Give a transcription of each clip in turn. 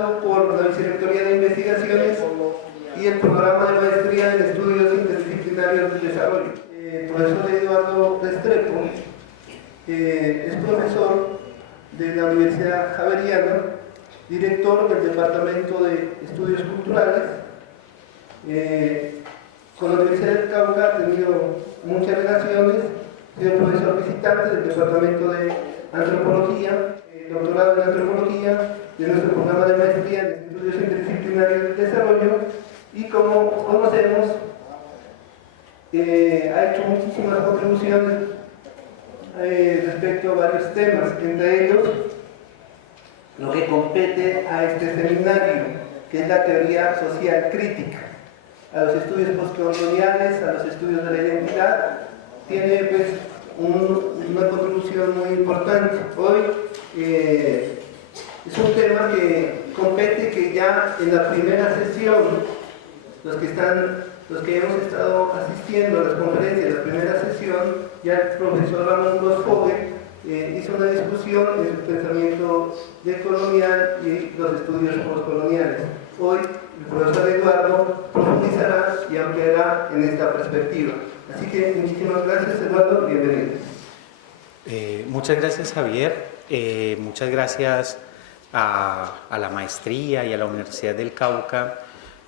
impulsado por la Vicerrectoría de Investigaciones y el programa de maestría en estudios interdisciplinarios del desarrollo. El profesor Eduardo Restrepo es profesor de la Universidad Javeriana, director del Departamento de Estudios Culturales. Con la Universidad del Cauca ha tenido muchas relaciones, ha sido profesor visitante del Departamento de Antropología, doctorado en Antropología, de nuestro programa de maestría en Estudios Interdisciplinarios del Desarrollo, y como conocemos, ha hecho muchísimas contribuciones respecto a varios temas, entre ellos lo que compete a este seminario, que es la teoría social crítica, a los estudios postcoloniales, a los estudios de la identidad. Tiene pues una contribución muy importante. Hoy es un tema que compete, que ya en la primera sesión, los que hemos estado asistiendo a las conferencias de la primera sesión, ya el profesor Ramón Gosfogue hizo una discusión de su pensamiento decolonial y los estudios postcoloniales. Hoy el profesor Eduardo profundizará y ampliará en esta perspectiva. Así que muchísimas gracias, Eduardo, bienvenido. Muchas gracias, Javier. Muchas gracias a la maestría y a la Universidad del Cauca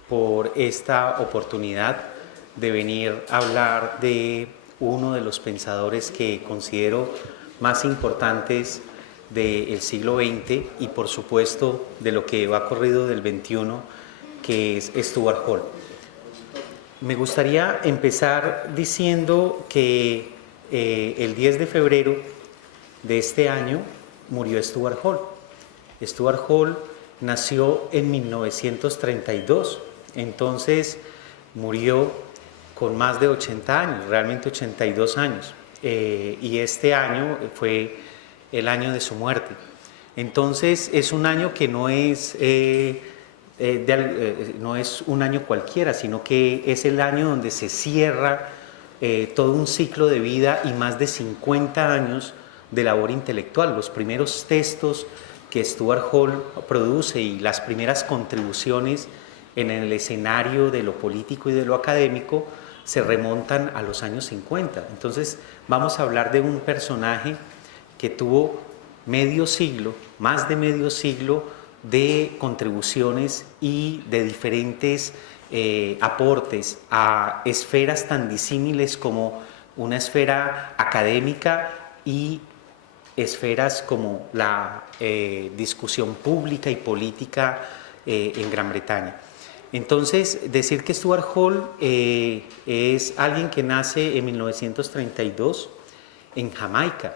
por esta oportunidad de venir a hablar de uno de los pensadores que considero más importantes del siglo XX y por supuesto de lo que va corrido del XXI, que es Stuart Hall. Me gustaría empezar diciendo que el 10 de febrero de este año murió Stuart Hall. Stuart Hall nació en 1932, entonces murió con más de 80 años, realmente 82 años. Y este año fue el año de su muerte. Entonces es un año que no es un año cualquiera, sino que es el año donde se cierra todo un ciclo de vida y más de 50 años de labor intelectual. Los primeros textos que Stuart Hall produce y las primeras contribuciones en el escenario de lo político y de lo académico se remontan a los años 50. Entonces vamos a hablar de un personaje que tuvo medio siglo, más de medio siglo de contribuciones y de diferentes aportes a esferas tan disímiles como una esfera académica y esferas como la discusión pública y política en Gran Bretaña. Entonces, decir que Stuart Hall es alguien que nace en 1932 en Jamaica,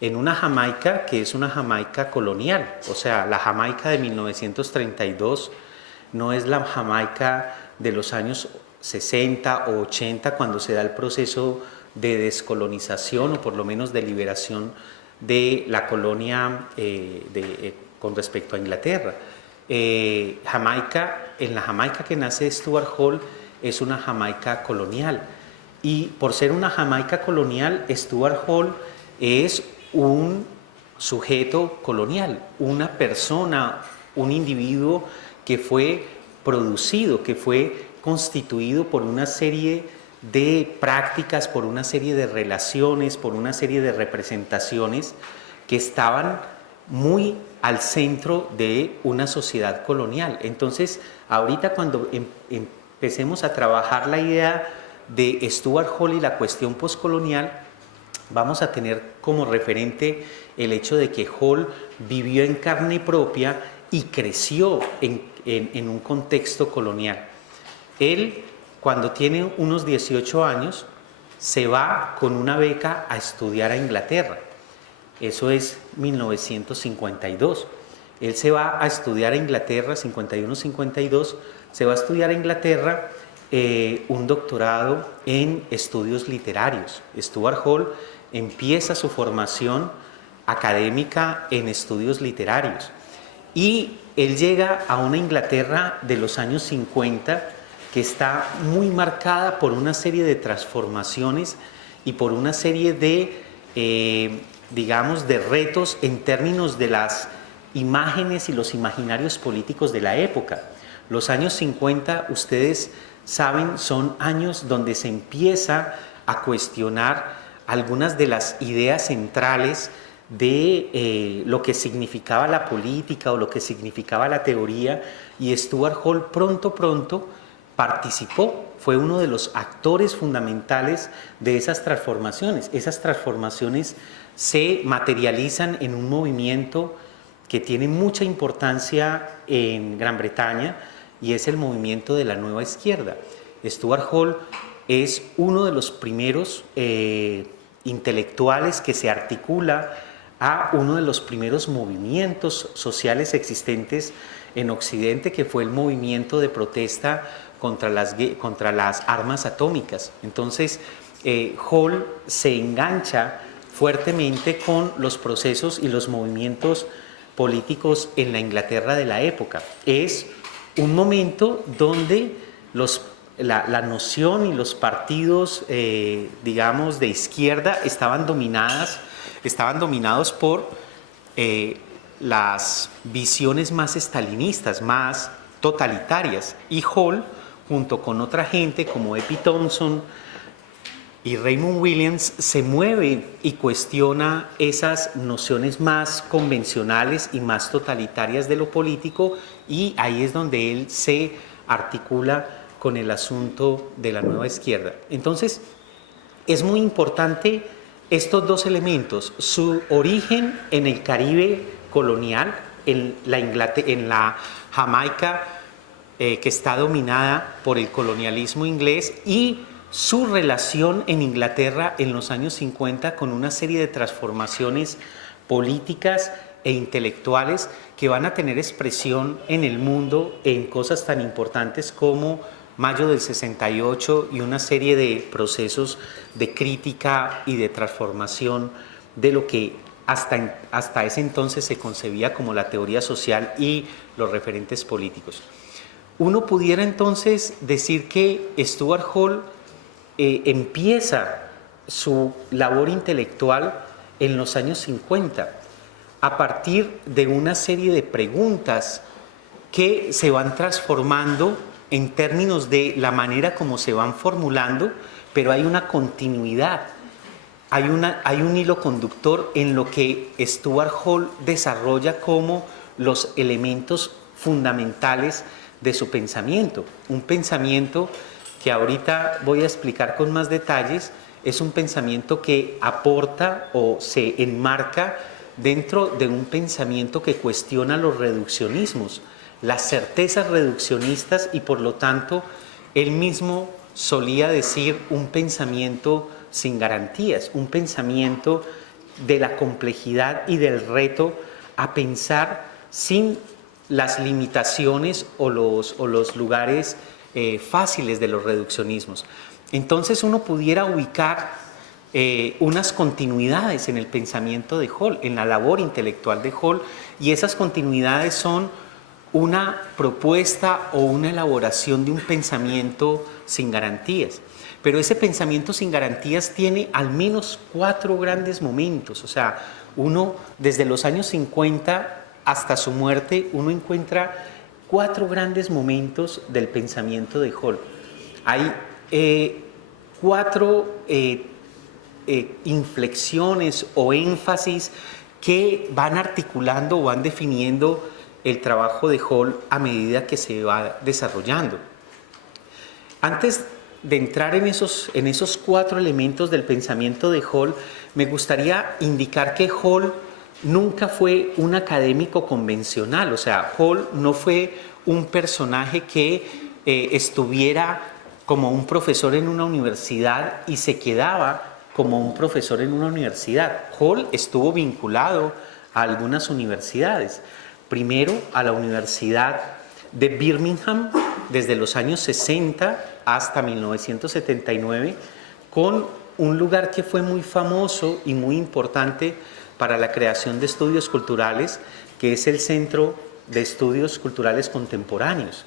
en una Jamaica que es una Jamaica colonial. O sea, la Jamaica de 1932 no es la Jamaica de los años 60 o 80, cuando se da el proceso de descolonización o por lo menos de liberación de la colonia con respecto a Inglaterra. En la Jamaica que nace Stuart Hall es una Jamaica colonial, y por ser una Jamaica colonial, Stuart Hall es un sujeto colonial, una persona, un individuo que fue producido, que fue constituido por una serie de prácticas, por una serie de relaciones, por una serie de representaciones que estaban muy al centro de una sociedad colonial. Entonces, ahorita cuando empecemos a trabajar la idea de Stuart Hall y la cuestión postcolonial, vamos a tener como referente el hecho de que Hall vivió en carne propia y creció en un contexto colonial. Él, cuando tiene unos 18 años, se va con una beca a estudiar a Inglaterra. Eso es 1952. Él se va a estudiar a Inglaterra, 51-52, se va a estudiar a Inglaterra un doctorado en estudios literarios. Stuart Hall empieza su formación académica en estudios literarios y él llega a una Inglaterra de los años 50 que está muy marcada por una serie de transformaciones y por una serie de digamos, de retos en términos de las imágenes y los imaginarios políticos de la época. Los años 50, ustedes saben, son años donde se empieza a cuestionar algunas de las ideas centrales de lo que significaba la política o lo que significaba la teoría, y Stuart Hall pronto participó, fue uno de los actores fundamentales de esas transformaciones. Esas transformaciones se materializan en un movimiento que tiene mucha importancia en Gran Bretaña, y es el movimiento de la nueva izquierda. Stuart Hall es uno de los primeros intelectuales que se articula a uno de los primeros movimientos sociales existentes en Occidente, que fue el movimiento de protesta contra las armas atómicas. Entonces, Hall se engancha fuertemente con los procesos y los movimientos políticos en la Inglaterra de la época. Es un momento donde la noción y los partidos, digamos, de izquierda estaban dominados por las visiones más estalinistas, más totalitarias. Y Hall, junto con otra gente como E.P. Thompson y Raymond Williams, se mueve y cuestiona esas nociones más convencionales y más totalitarias de lo político, y ahí es donde él se articula con el asunto de la nueva izquierda. Entonces, es muy importante estos dos elementos: su origen en el Caribe colonial, en la Jamaica que está dominada por el colonialismo inglés, y su relación en Inglaterra en los años 50 con una serie de transformaciones políticas e intelectuales que van a tener expresión en el mundo en cosas tan importantes como Mayo del 68 y una serie de procesos de crítica y de transformación de lo que hasta ese entonces se concebía como la teoría social y los referentes políticos. Uno pudiera entonces decir que Stuart Hall empieza su labor intelectual en los años 50 a partir de una serie de preguntas que se van transformando en términos de la manera como se van formulando, pero hay una continuidad, hay un hilo conductor en lo que Stuart Hall desarrolla como los elementos fundamentales de su pensamiento. Un pensamiento que ahorita voy a explicar con más detalles. Es un pensamiento que aporta o se enmarca dentro de un pensamiento que cuestiona los reduccionismos, las certezas reduccionistas, y por lo tanto él mismo solía decir un pensamiento sin garantías, un pensamiento de la complejidad y del reto a pensar sin las limitaciones o los lugares fáciles de los reduccionismos. Entonces uno pudiera ubicar unas continuidades en el pensamiento de Hall, en la labor intelectual de Hall, y esas continuidades son una propuesta o una elaboración de un pensamiento sin garantías. Pero ese pensamiento sin garantías tiene al menos 4 grandes momentos. O sea, uno desde los años 50 hasta su muerte, uno encuentra 4 grandes momentos del pensamiento de Hall. Hay 4 inflexiones o énfasis que van articulando o van definiendo el trabajo de Hall a medida que se va desarrollando. Antes de entrar en esos 4 elementos del pensamiento de Hall, me gustaría indicar que Hall nunca fue un académico convencional. O sea, Hall no fue un personaje que estuviera como un profesor en una universidad y se quedaba como un profesor en una universidad. Hall estuvo vinculado a algunas universidades. Primero a la Universidad de Birmingham desde los años 60 hasta 1979, con un lugar que fue muy famoso y muy importante para la creación de estudios culturales, que es el Centro de Estudios Culturales Contemporáneos.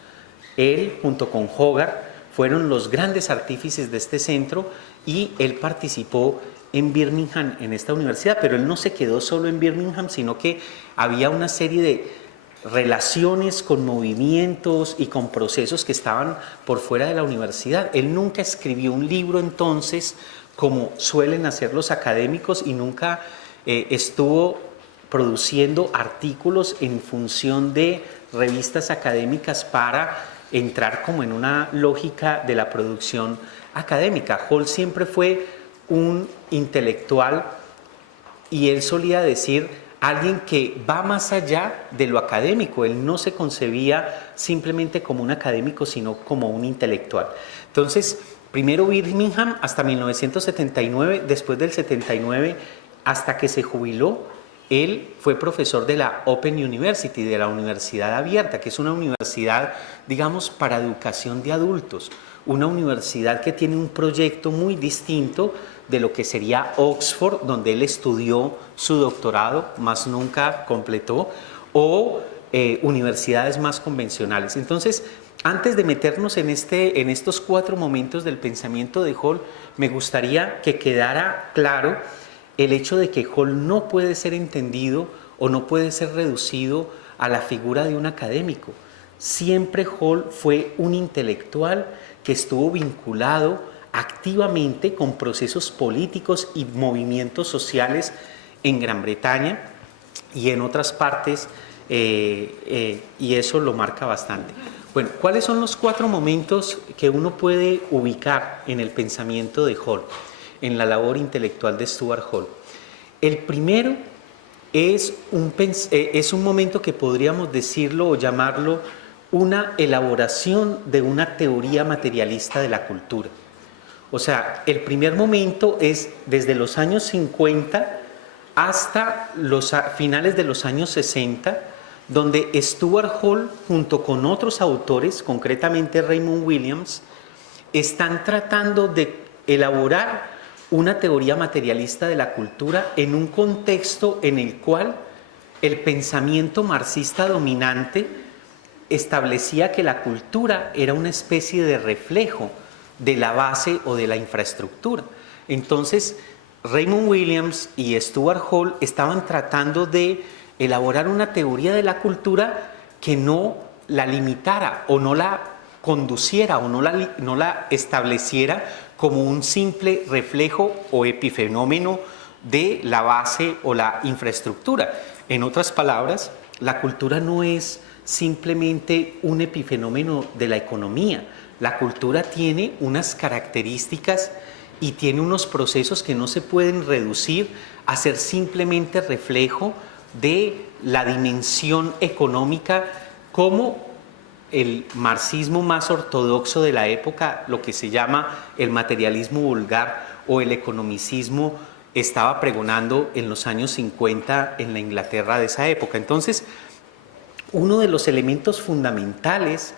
Él, junto con Hogarth, fueron los grandes artífices de este centro, y él participó en Birmingham, en esta universidad, pero él no se quedó solo en Birmingham, sino que había una serie de relaciones con movimientos y con procesos que estaban por fuera de la universidad. Él nunca escribió un libro entonces como suelen hacer los académicos y nunca estuvo produciendo artículos en función de revistas académicas para entrar como en una lógica de la producción académica. Hall siempre fue un intelectual y él solía decir alguien que va más allá de lo académico. Él no se concebía simplemente como un académico, sino como un intelectual. Entonces, primero Birmingham hasta 1979, después del 79 hasta que se jubiló, él fue profesor de la Open University, de la Universidad Abierta, que es una universidad, digamos, para educación de adultos, una universidad que tiene un proyecto muy distinto de lo que sería Oxford, donde él estudió su doctorado, más nunca completó, o universidades más convencionales. Entonces, antes de meternos en estos 4 momentos del pensamiento de Hall, me gustaría que quedara claro el hecho de que Hall no puede ser entendido o no puede ser reducido a la figura de un académico. Siempre Hall fue un intelectual que estuvo vinculado activamente con procesos políticos y movimientos sociales en Gran Bretaña y en otras partes, y eso lo marca bastante. Bueno, ¿cuáles son los 4 momentos que uno puede ubicar en el pensamiento de Hall, en la labor intelectual de Stuart Hall? El primero es un momento que podríamos decirlo o llamarlo una elaboración de una teoría materialista de la cultura. O sea, el primer momento es desde los años 50 hasta los finales de los años 60, donde Stuart Hall, junto con otros autores, concretamente Raymond Williams, están tratando de elaborar una teoría materialista de la cultura en un contexto en el cual el pensamiento marxista dominante establecía que la cultura era una especie de reflejo de la base o de la infraestructura. Entonces, Raymond Williams y Stuart Hall estaban tratando de elaborar una teoría de la cultura que no la limitara o no la conduciera o no la estableciera como un simple reflejo o epifenómeno de la base o la infraestructura. En otras palabras, la cultura no es simplemente un epifenómeno de la economía. La cultura tiene unas características y tiene unos procesos que no se pueden reducir a ser simplemente reflejo de la dimensión económica, como el marxismo más ortodoxo de la época, lo que se llama el materialismo vulgar o el economicismo, estaba pregonando en los años 50 en la Inglaterra de esa época. Entonces, uno de los elementos fundamentales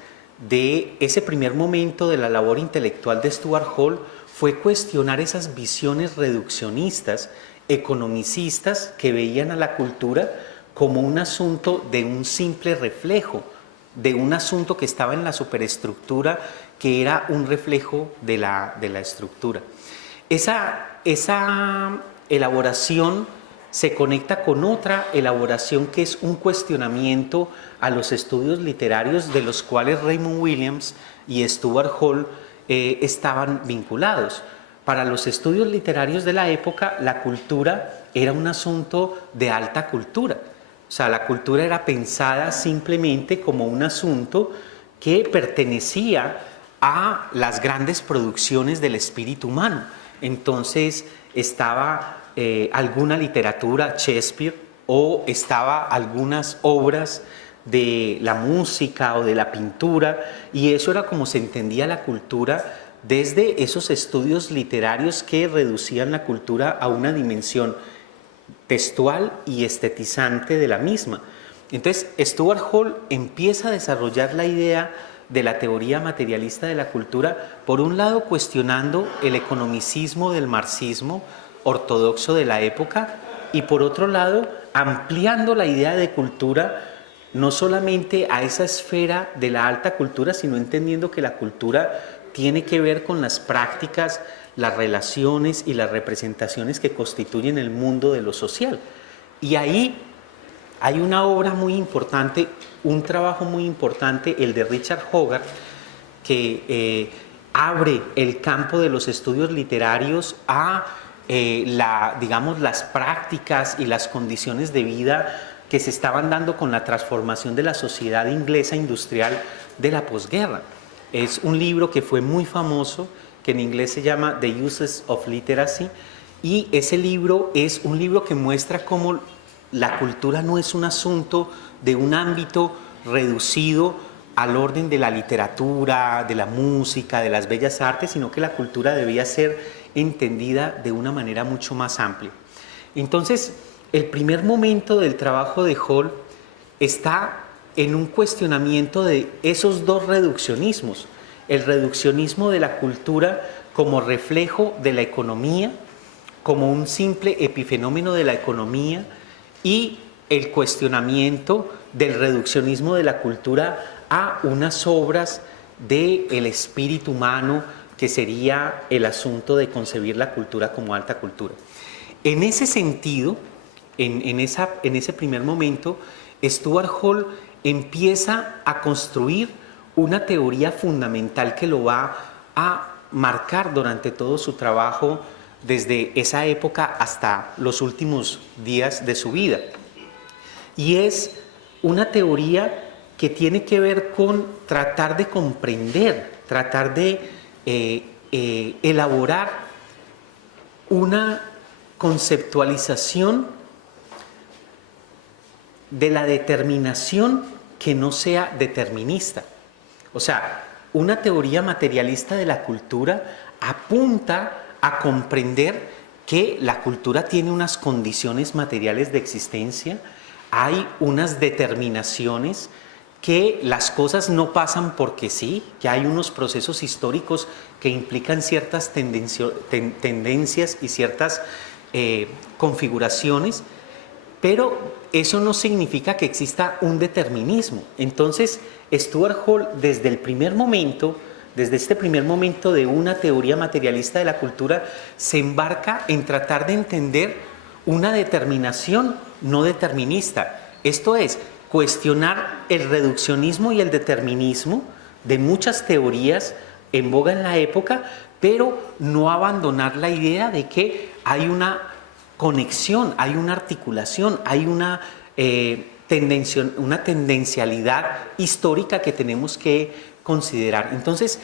de ese primer momento de la labor intelectual de Stuart Hall fue cuestionar esas visiones reduccionistas, economicistas, que veían a la cultura como un asunto de un simple reflejo, de un asunto que estaba en la superestructura, que era un reflejo de la estructura. Esa elaboración se conecta con otra elaboración que es un cuestionamiento a los estudios literarios de los cuales Raymond Williams y Stuart Hall estaban vinculados. Para los estudios literarios de la época, la cultura era un asunto de alta cultura. O sea, la cultura era pensada simplemente como un asunto que pertenecía a las grandes producciones del espíritu humano. Entonces estaba alguna literatura, Shakespeare, o estaba algunas obras de la música o de la pintura, y eso era como se entendía la cultura desde esos estudios literarios que reducían la cultura a una dimensión textual y estetizante de la misma. Entonces, Stuart Hall empieza a desarrollar la idea de la teoría materialista de la cultura, por un lado cuestionando el economicismo del marxismo ortodoxo de la época, y por otro lado ampliando la idea de cultura no solamente a esa esfera de la alta cultura, sino entendiendo que la cultura tiene que ver con las prácticas, las relaciones y las representaciones que constituyen el mundo de lo social. Y ahí hay una obra muy importante, un trabajo muy importante, el de Richard Hogarth, que abre el campo de los estudios literarios a digamos, las prácticas y las condiciones de vida que se estaban dando con la transformación de la sociedad inglesa industrial de la posguerra. Es un libro que fue muy famoso, que en inglés se llama The Uses of Literacy, y ese libro es un libro que muestra cómo la cultura no es un asunto de un ámbito reducido al orden de la literatura, de la música, de las bellas artes, sino que la cultura debía ser entendida de una manera mucho más amplia. Entonces, el primer momento del trabajo de Hall está en un cuestionamiento de esos dos reduccionismos, el reduccionismo de la cultura como reflejo de la economía, como un simple epifenómeno de la economía, y el cuestionamiento del reduccionismo de la cultura a unas obras del espíritu humano, que sería el asunto de concebir la cultura como alta cultura. En ese sentido, en ese primer momento, Stuart Hall empieza a construir una teoría fundamental que lo va a marcar durante todo su trabajo, desde esa época hasta los últimos días de su vida. Y es una teoría que tiene que ver con tratar de comprender, tratar de elaborar una conceptualización de la determinación que no sea determinista. O sea, una teoría materialista de la cultura apunta a comprender que la cultura tiene unas condiciones materiales de existencia, hay unas determinaciones, que las cosas no pasan porque sí, que hay unos procesos históricos que implican ciertas tendencias y ciertas configuraciones, pero eso no significa que exista un determinismo. Entonces, Stuart Hall, desde este primer momento de una teoría materialista de la cultura, se embarca en tratar de entender una determinación no determinista. Esto es, cuestionar el reduccionismo y el determinismo de muchas teorías en boga en la época, pero no abandonar la idea de que hay una conexión, hay una articulación, hay una tendencialidad histórica que tenemos que considerar. Entonces,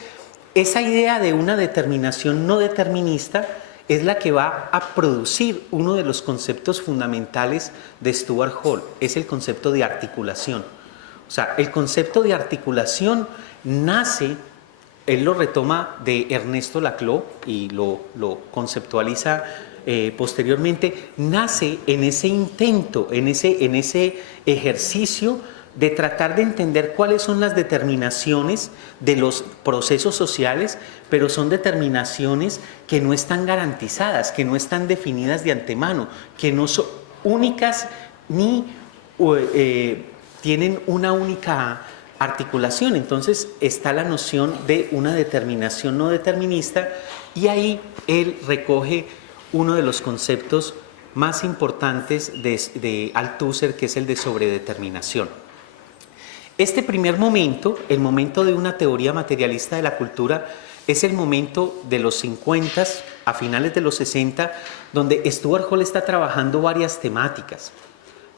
esa idea de una determinación no determinista es la que va a producir uno de los conceptos fundamentales de Stuart Hall, es el concepto de articulación. O sea, el concepto de articulación nace, él lo retoma de Ernesto Laclau y lo conceptualiza posteriormente, nace en ese intento, en ese ejercicio de tratar de entender cuáles son las determinaciones de los procesos sociales, pero son determinaciones que no están garantizadas, que no están definidas de antemano, que no son únicas ni tienen una única articulación. Entonces está la noción de una determinación no determinista, y ahí él recoge uno de los conceptos más importantes de Althusser, que es el de sobredeterminación. Este primer momento, el momento de una teoría materialista de la cultura, es el momento de los 50 a finales de los 60, donde Stuart Hall está trabajando varias temáticas.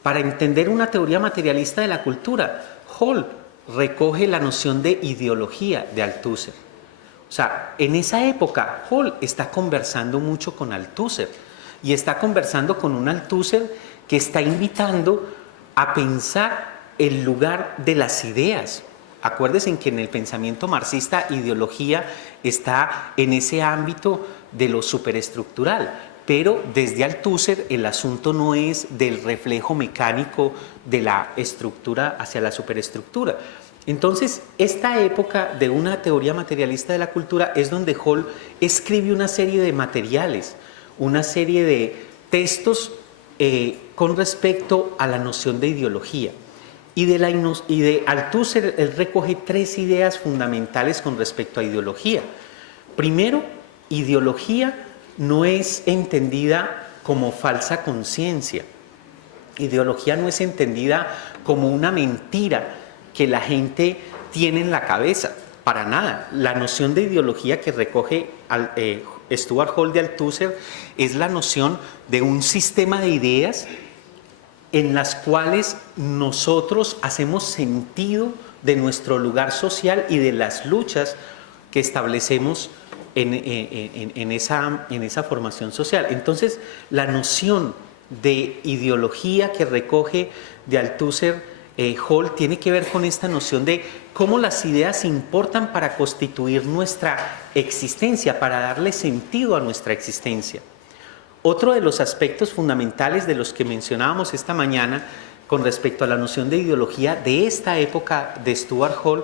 Para entender una teoría materialista de la cultura, Hall recoge la noción de ideología de Althusser. O sea, en esa época Hall está conversando mucho con Althusser, y está conversando con un Althusser que está invitando a pensar el lugar de las ideas. Acuérdense que en el pensamiento marxista, ideología está en ese ámbito de lo superestructural, pero desde Althusser el asunto no es del reflejo mecánico de la estructura hacia la superestructura. Entonces, esta época de una teoría materialista de la cultura es donde Hall escribe una serie de materiales, una serie de textos con respecto a la noción de ideología. Y de Althusser él recoge tres ideas fundamentales con respecto a ideología. Primero, ideología no es entendida como falsa conciencia. Ideología no es entendida como una mentira que la gente tiene en la cabeza, para nada. La noción de ideología que recoge Stuart Hall de Althusser es la noción de un sistema de ideas en las cuales nosotros hacemos sentido de nuestro lugar social y de las luchas que establecemos en esa formación social. Entonces, la noción de ideología que recoge de Althusser Hall tiene que ver con esta noción de cómo las ideas importan para constituir nuestra existencia, para darle sentido a nuestra existencia. Otro de los aspectos fundamentales de los que mencionábamos esta mañana con respecto a la noción de ideología de esta época de Stuart Hall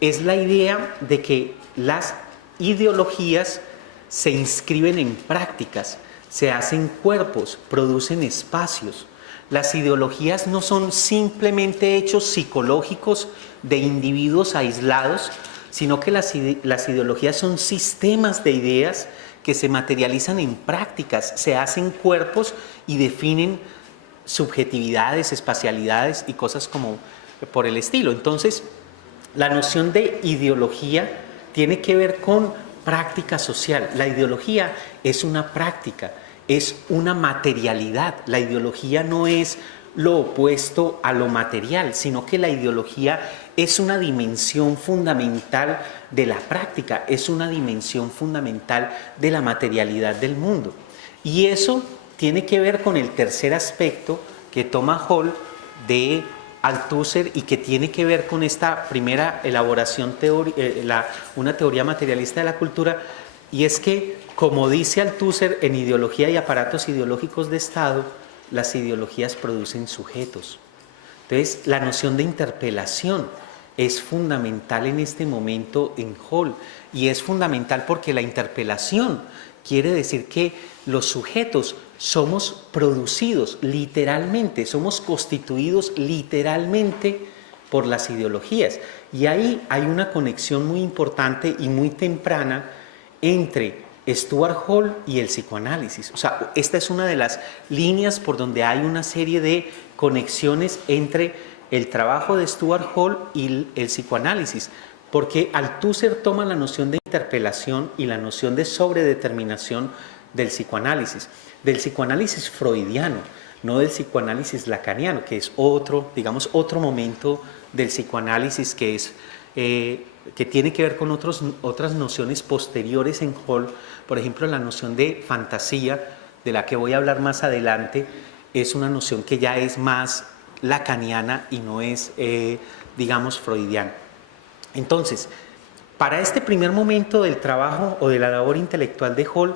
es la idea de que las ideologías se inscriben en prácticas, se hacen cuerpos, producen espacios. Las ideologías no son simplemente hechos psicológicos de individuos aislados, sino que las ideologías son sistemas de ideas que se materializan en prácticas, se hacen cuerpos y definen subjetividades, espacialidades y cosas como por el estilo. Entonces, la noción de ideología tiene que ver con práctica social. La ideología es una práctica, es una materialidad. La ideología no es lo opuesto a lo material, sino que la ideología es una dimensión fundamental de la práctica, es una dimensión fundamental de la materialidad del mundo. Y eso tiene que ver con el tercer aspecto que toma Hall de Althusser y que tiene que ver con esta primera elaboración, una teoría materialista de la cultura, y es que, como dice Althusser en Ideología y aparatos ideológicos de Estado, las ideologías producen sujetos. Entonces, la noción de interpelación es fundamental en este momento en Hall, y es fundamental porque la interpelación quiere decir que los sujetos somos producidos literalmente, somos constituidos literalmente por las ideologías. Y ahí hay una conexión muy importante y muy temprana entre Stuart Hall y el psicoanálisis. O sea, esta es una de las líneas por donde hay una serie de conexiones entre el trabajo de Stuart Hall y el psicoanálisis, porque Althusser toma la noción de interpelación y la noción de sobredeterminación del psicoanálisis freudiano, no del psicoanálisis lacaniano, que es otro momento del psicoanálisis que tiene que ver con otras nociones posteriores en Hall. Por ejemplo, la noción de fantasía, de la que voy a hablar más adelante, es una noción que ya es más lacaniana y no es, freudiana. Entonces, para este primer momento del trabajo o de la labor intelectual de Hall,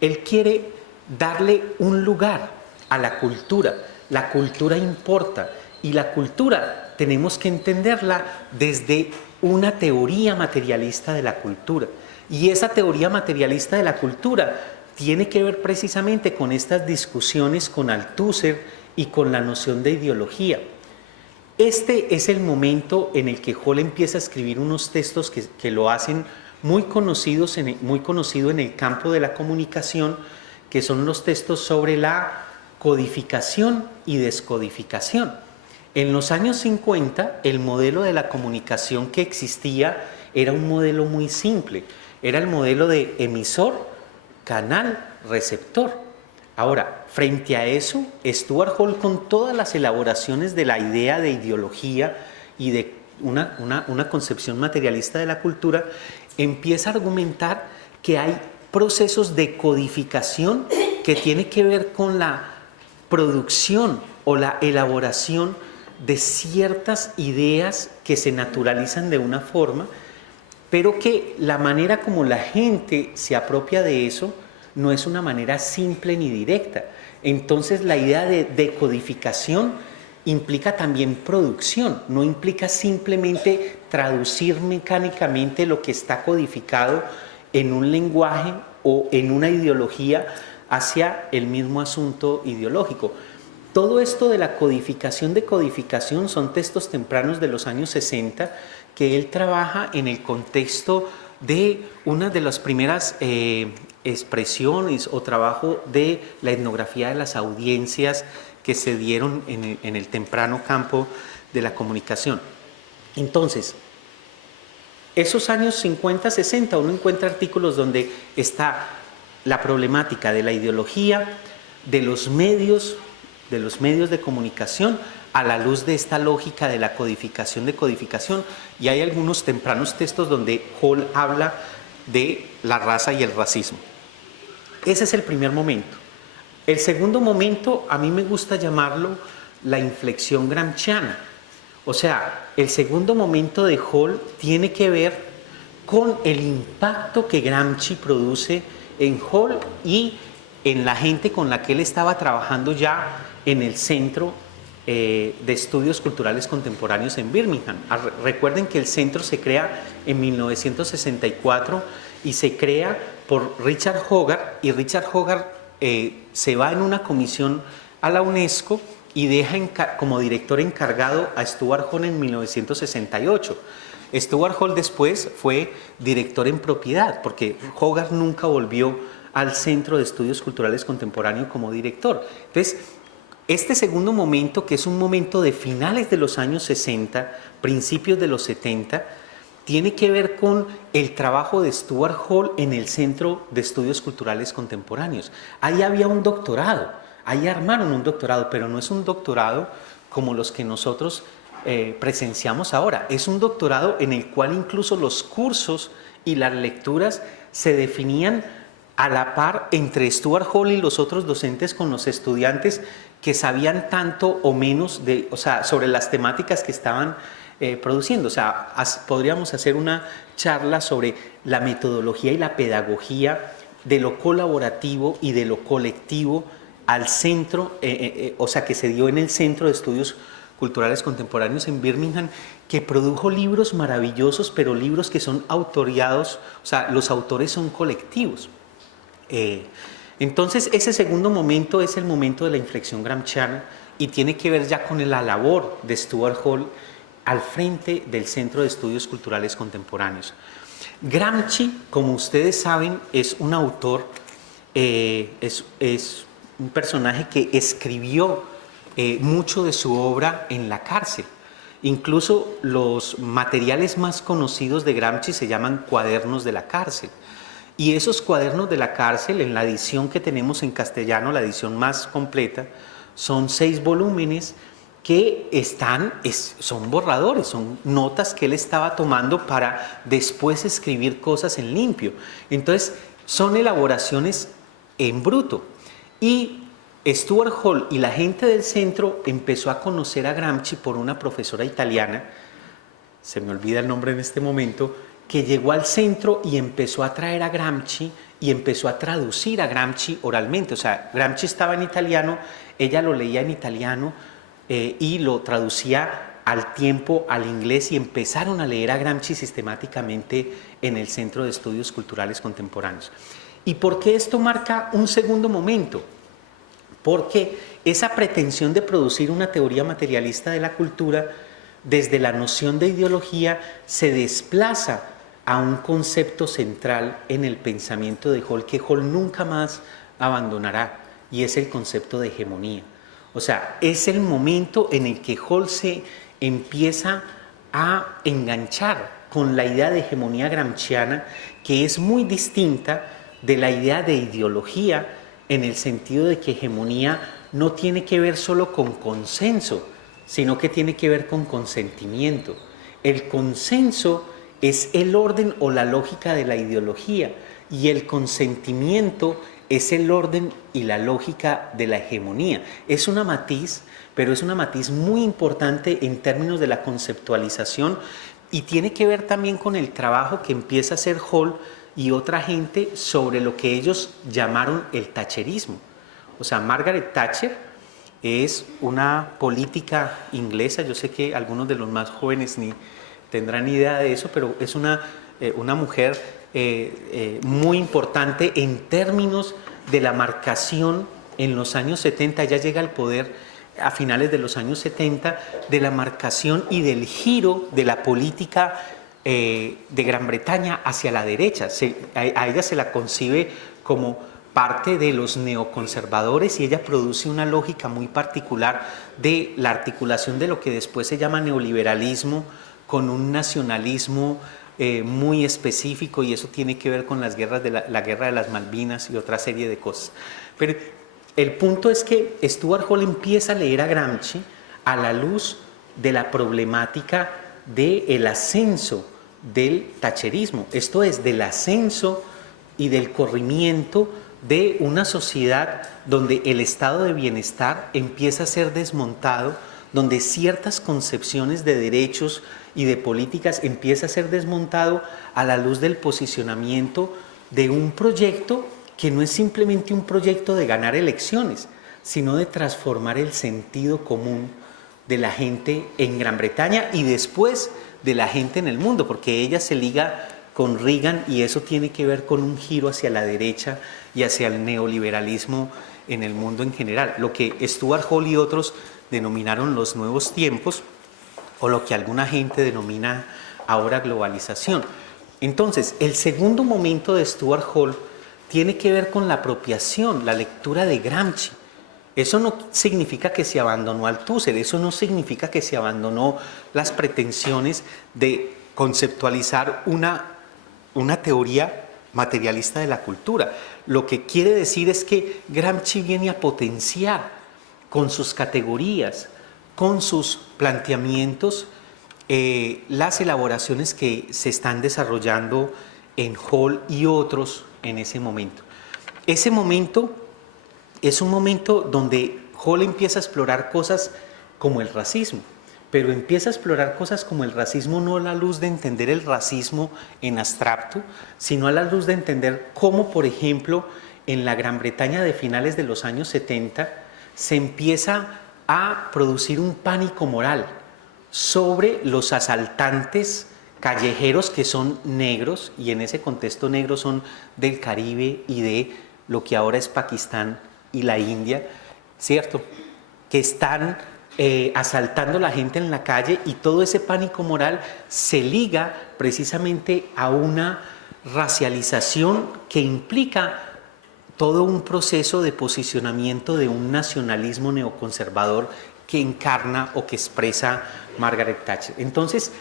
él quiere darle un lugar a la cultura. La cultura importa y la cultura tenemos que entenderla desde una teoría materialista de la cultura. Y esa teoría materialista de la cultura tiene que ver precisamente con estas discusiones con Althusser y con la noción de ideología. Este es el momento en el que Hall empieza a escribir unos textos que lo hacen muy conocido en el campo de la comunicación, que son los textos sobre la codificación y descodificación. En los años 50, el modelo de la comunicación que existía era un modelo muy simple. Era el modelo de emisor, canal, receptor. Ahora, frente a eso, Stuart Hall, con todas las elaboraciones de la idea de ideología y de una concepción materialista de la cultura, empieza a argumentar que hay procesos de codificación que tiene que ver con la producción o la elaboración de ciertas ideas que se naturalizan de una forma, pero que la manera como la gente se apropia de eso no es una manera simple ni directa. Entonces, la idea de decodificación implica también producción, no implica simplemente traducir mecánicamente lo que está codificado en un lenguaje o en una ideología hacia el mismo asunto ideológico. Todo esto de la decodificación son textos tempranos de los años 60 que él trabaja en el contexto de una de las primeras expresiones o trabajo de la etnografía de las audiencias que se dieron en el temprano campo de la comunicación. Entonces, esos años 50, 60, uno encuentra artículos donde está la problemática de la ideología, de los medios de comunicación, a la luz de esta lógica de la codificación de codificación, y hay algunos tempranos textos donde Hall habla de la raza y el racismo. Ese es el primer momento. El segundo momento, a mí me gusta llamarlo la inflexión gramsciana. O sea, el segundo momento de Hall tiene que ver con el impacto que Gramsci produce en Hall y en la gente con la que él estaba trabajando ya en el Centro de Estudios Culturales Contemporáneos en Birmingham. Recuerden que el centro se crea en 1964 y se crea por Richard Hogarth, y Richard Hogarth se va en una comisión a la UNESCO y deja como director encargado a Stuart Hall en 1968. Stuart Hall después fue director en propiedad, porque Hogarth nunca volvió al Centro de Estudios Culturales Contemporáneos como director. Entonces, este segundo momento, que es un momento de finales de los años 60, principios de los 70, tiene que ver con el trabajo de Stuart Hall en el Centro de Estudios Culturales Contemporáneos. Ahí había un doctorado, ahí armaron un doctorado, pero no es un doctorado como los que nosotros presenciamos ahora. Es un doctorado en el cual incluso los cursos y las lecturas se definían a la par entre Stuart Hall y los otros docentes con los estudiantes que sabían tanto o menos sobre las temáticas que estaban produciendo. O sea, podríamos hacer una charla sobre la metodología y la pedagogía de lo colaborativo y de lo colectivo al centro, o sea, que se dio en el Centro de Estudios Culturales Contemporáneos en Birmingham, que produjo libros maravillosos, pero libros que son autoriados, o sea, los autores son colectivos. Entonces, ese segundo momento es el momento de la inflexión gramsciana y tiene que ver ya con la labor de Stuart Hall al frente del Centro de Estudios Culturales Contemporáneos. Gramsci, como ustedes saben, es un autor, es un personaje que escribió mucho de su obra en la cárcel. Incluso los materiales más conocidos de Gramsci se llaman cuadernos de la cárcel. Y esos cuadernos de la cárcel, en la edición que tenemos en castellano, la edición más completa, son 6 volúmenes que son borradores, son notas que él estaba tomando para después escribir cosas en limpio. Entonces, son elaboraciones en bruto. Y Stuart Hall y la gente del centro empezó a conocer a Gramsci por una profesora italiana, se me olvida el nombre en este momento, que llegó al centro y empezó a traer a Gramsci y empezó a traducir a Gramsci oralmente. O sea, Gramsci estaba en italiano, ella lo leía en italiano y lo traducía al tiempo al inglés, y empezaron a leer a Gramsci sistemáticamente en el Centro de Estudios Culturales Contemporáneos. ¿Y por qué esto marca un segundo momento? Porque esa pretensión de producir una teoría materialista de la cultura desde la noción de ideología se desplaza a un concepto central en el pensamiento de Hall que Hall nunca más abandonará, y es el concepto de hegemonía. O sea, es el momento en el que Hall se empieza a enganchar con la idea de hegemonía gramsciana, que es muy distinta de la idea de ideología, en el sentido de que hegemonía no tiene que ver solo con consenso, sino que tiene que ver con consentimiento. El consenso es el orden o la lógica de la ideología, y el consentimiento es el orden y la lógica de la hegemonía. Es una matiz, pero es una matiz muy importante en términos de la conceptualización, y tiene que ver también con el trabajo que empieza a hacer Hall y otra gente sobre lo que ellos llamaron el thatcherismo. O sea, Margaret Thatcher es una política inglesa. Yo sé que algunos de los más jóvenes ni tendrán idea de eso, pero es una mujer muy importante en términos de la marcación en los años 70. Ella llega al poder a finales de los años 70, de la marcación y del giro de la política de Gran Bretaña hacia la derecha. A ella se la concibe como parte de los neoconservadores, y ella produce una lógica muy particular de la articulación de lo que después se llama neoliberalismo con un nacionalismo muy específico, y eso tiene que ver con las guerras de la guerra de las Malvinas y otra serie de cosas. Pero el punto es que Stuart Hall empieza a leer a Gramsci a la luz de la problemática del ascenso del thatcherismo, esto es, del ascenso y del corrimiento de una sociedad donde el estado de bienestar empieza a ser desmontado, donde ciertas concepciones de derechos y de políticas empieza a ser desmontado a la luz del posicionamiento de un proyecto que no es simplemente un proyecto de ganar elecciones, sino de transformar el sentido común de la gente en Gran Bretaña y después de la gente en el mundo, porque ella se liga con Reagan y eso tiene que ver con un giro hacia la derecha y hacia el neoliberalismo en el mundo en general, lo que Stuart Hall y otros denominaron los nuevos tiempos, o lo que alguna gente denomina ahora globalización. Entonces, el segundo momento de Stuart Hall tiene que ver con la apropiación, la lectura de Gramsci. Eso no significa que se abandonó Althusser, eso no significa que se abandonó las pretensiones de conceptualizar una teoría materialista de la cultura. Lo que quiere decir es que Gramsci viene a potenciar con sus categorías, con sus planteamientos, las elaboraciones que se están desarrollando en Hall y otros en ese momento. Ese momento es un momento donde Hall empieza a explorar cosas como el racismo, pero empieza a explorar cosas como el racismo no a la luz de entender el racismo en abstracto, sino a la luz de entender cómo, por ejemplo, en la Gran Bretaña de finales de los años 70 se empieza a producir un pánico moral sobre los asaltantes callejeros que son negros, y en ese contexto negros son del Caribe y de lo que ahora es Pakistán y la India, ¿cierto? Que están asaltando a la gente en la calle, y todo ese pánico moral se liga precisamente a una racialización que implica todo un proceso de posicionamiento de un nacionalismo neoconservador que encarna o que expresa Margaret Thatcher. Entonces,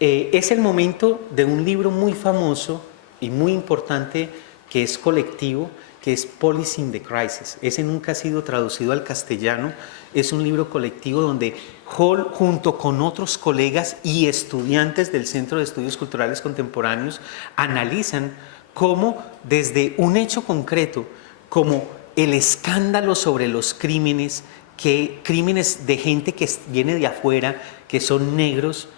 es el momento de un libro muy famoso y muy importante que es colectivo, que es Policing the Crisis. Ese nunca ha sido traducido al castellano. Es un libro colectivo donde Hall, junto con otros colegas y estudiantes del Centro de Estudios Culturales Contemporáneos, analizan cómo desde un hecho concreto, como el escándalo sobre los crímenes de gente que viene de afuera, que son negros,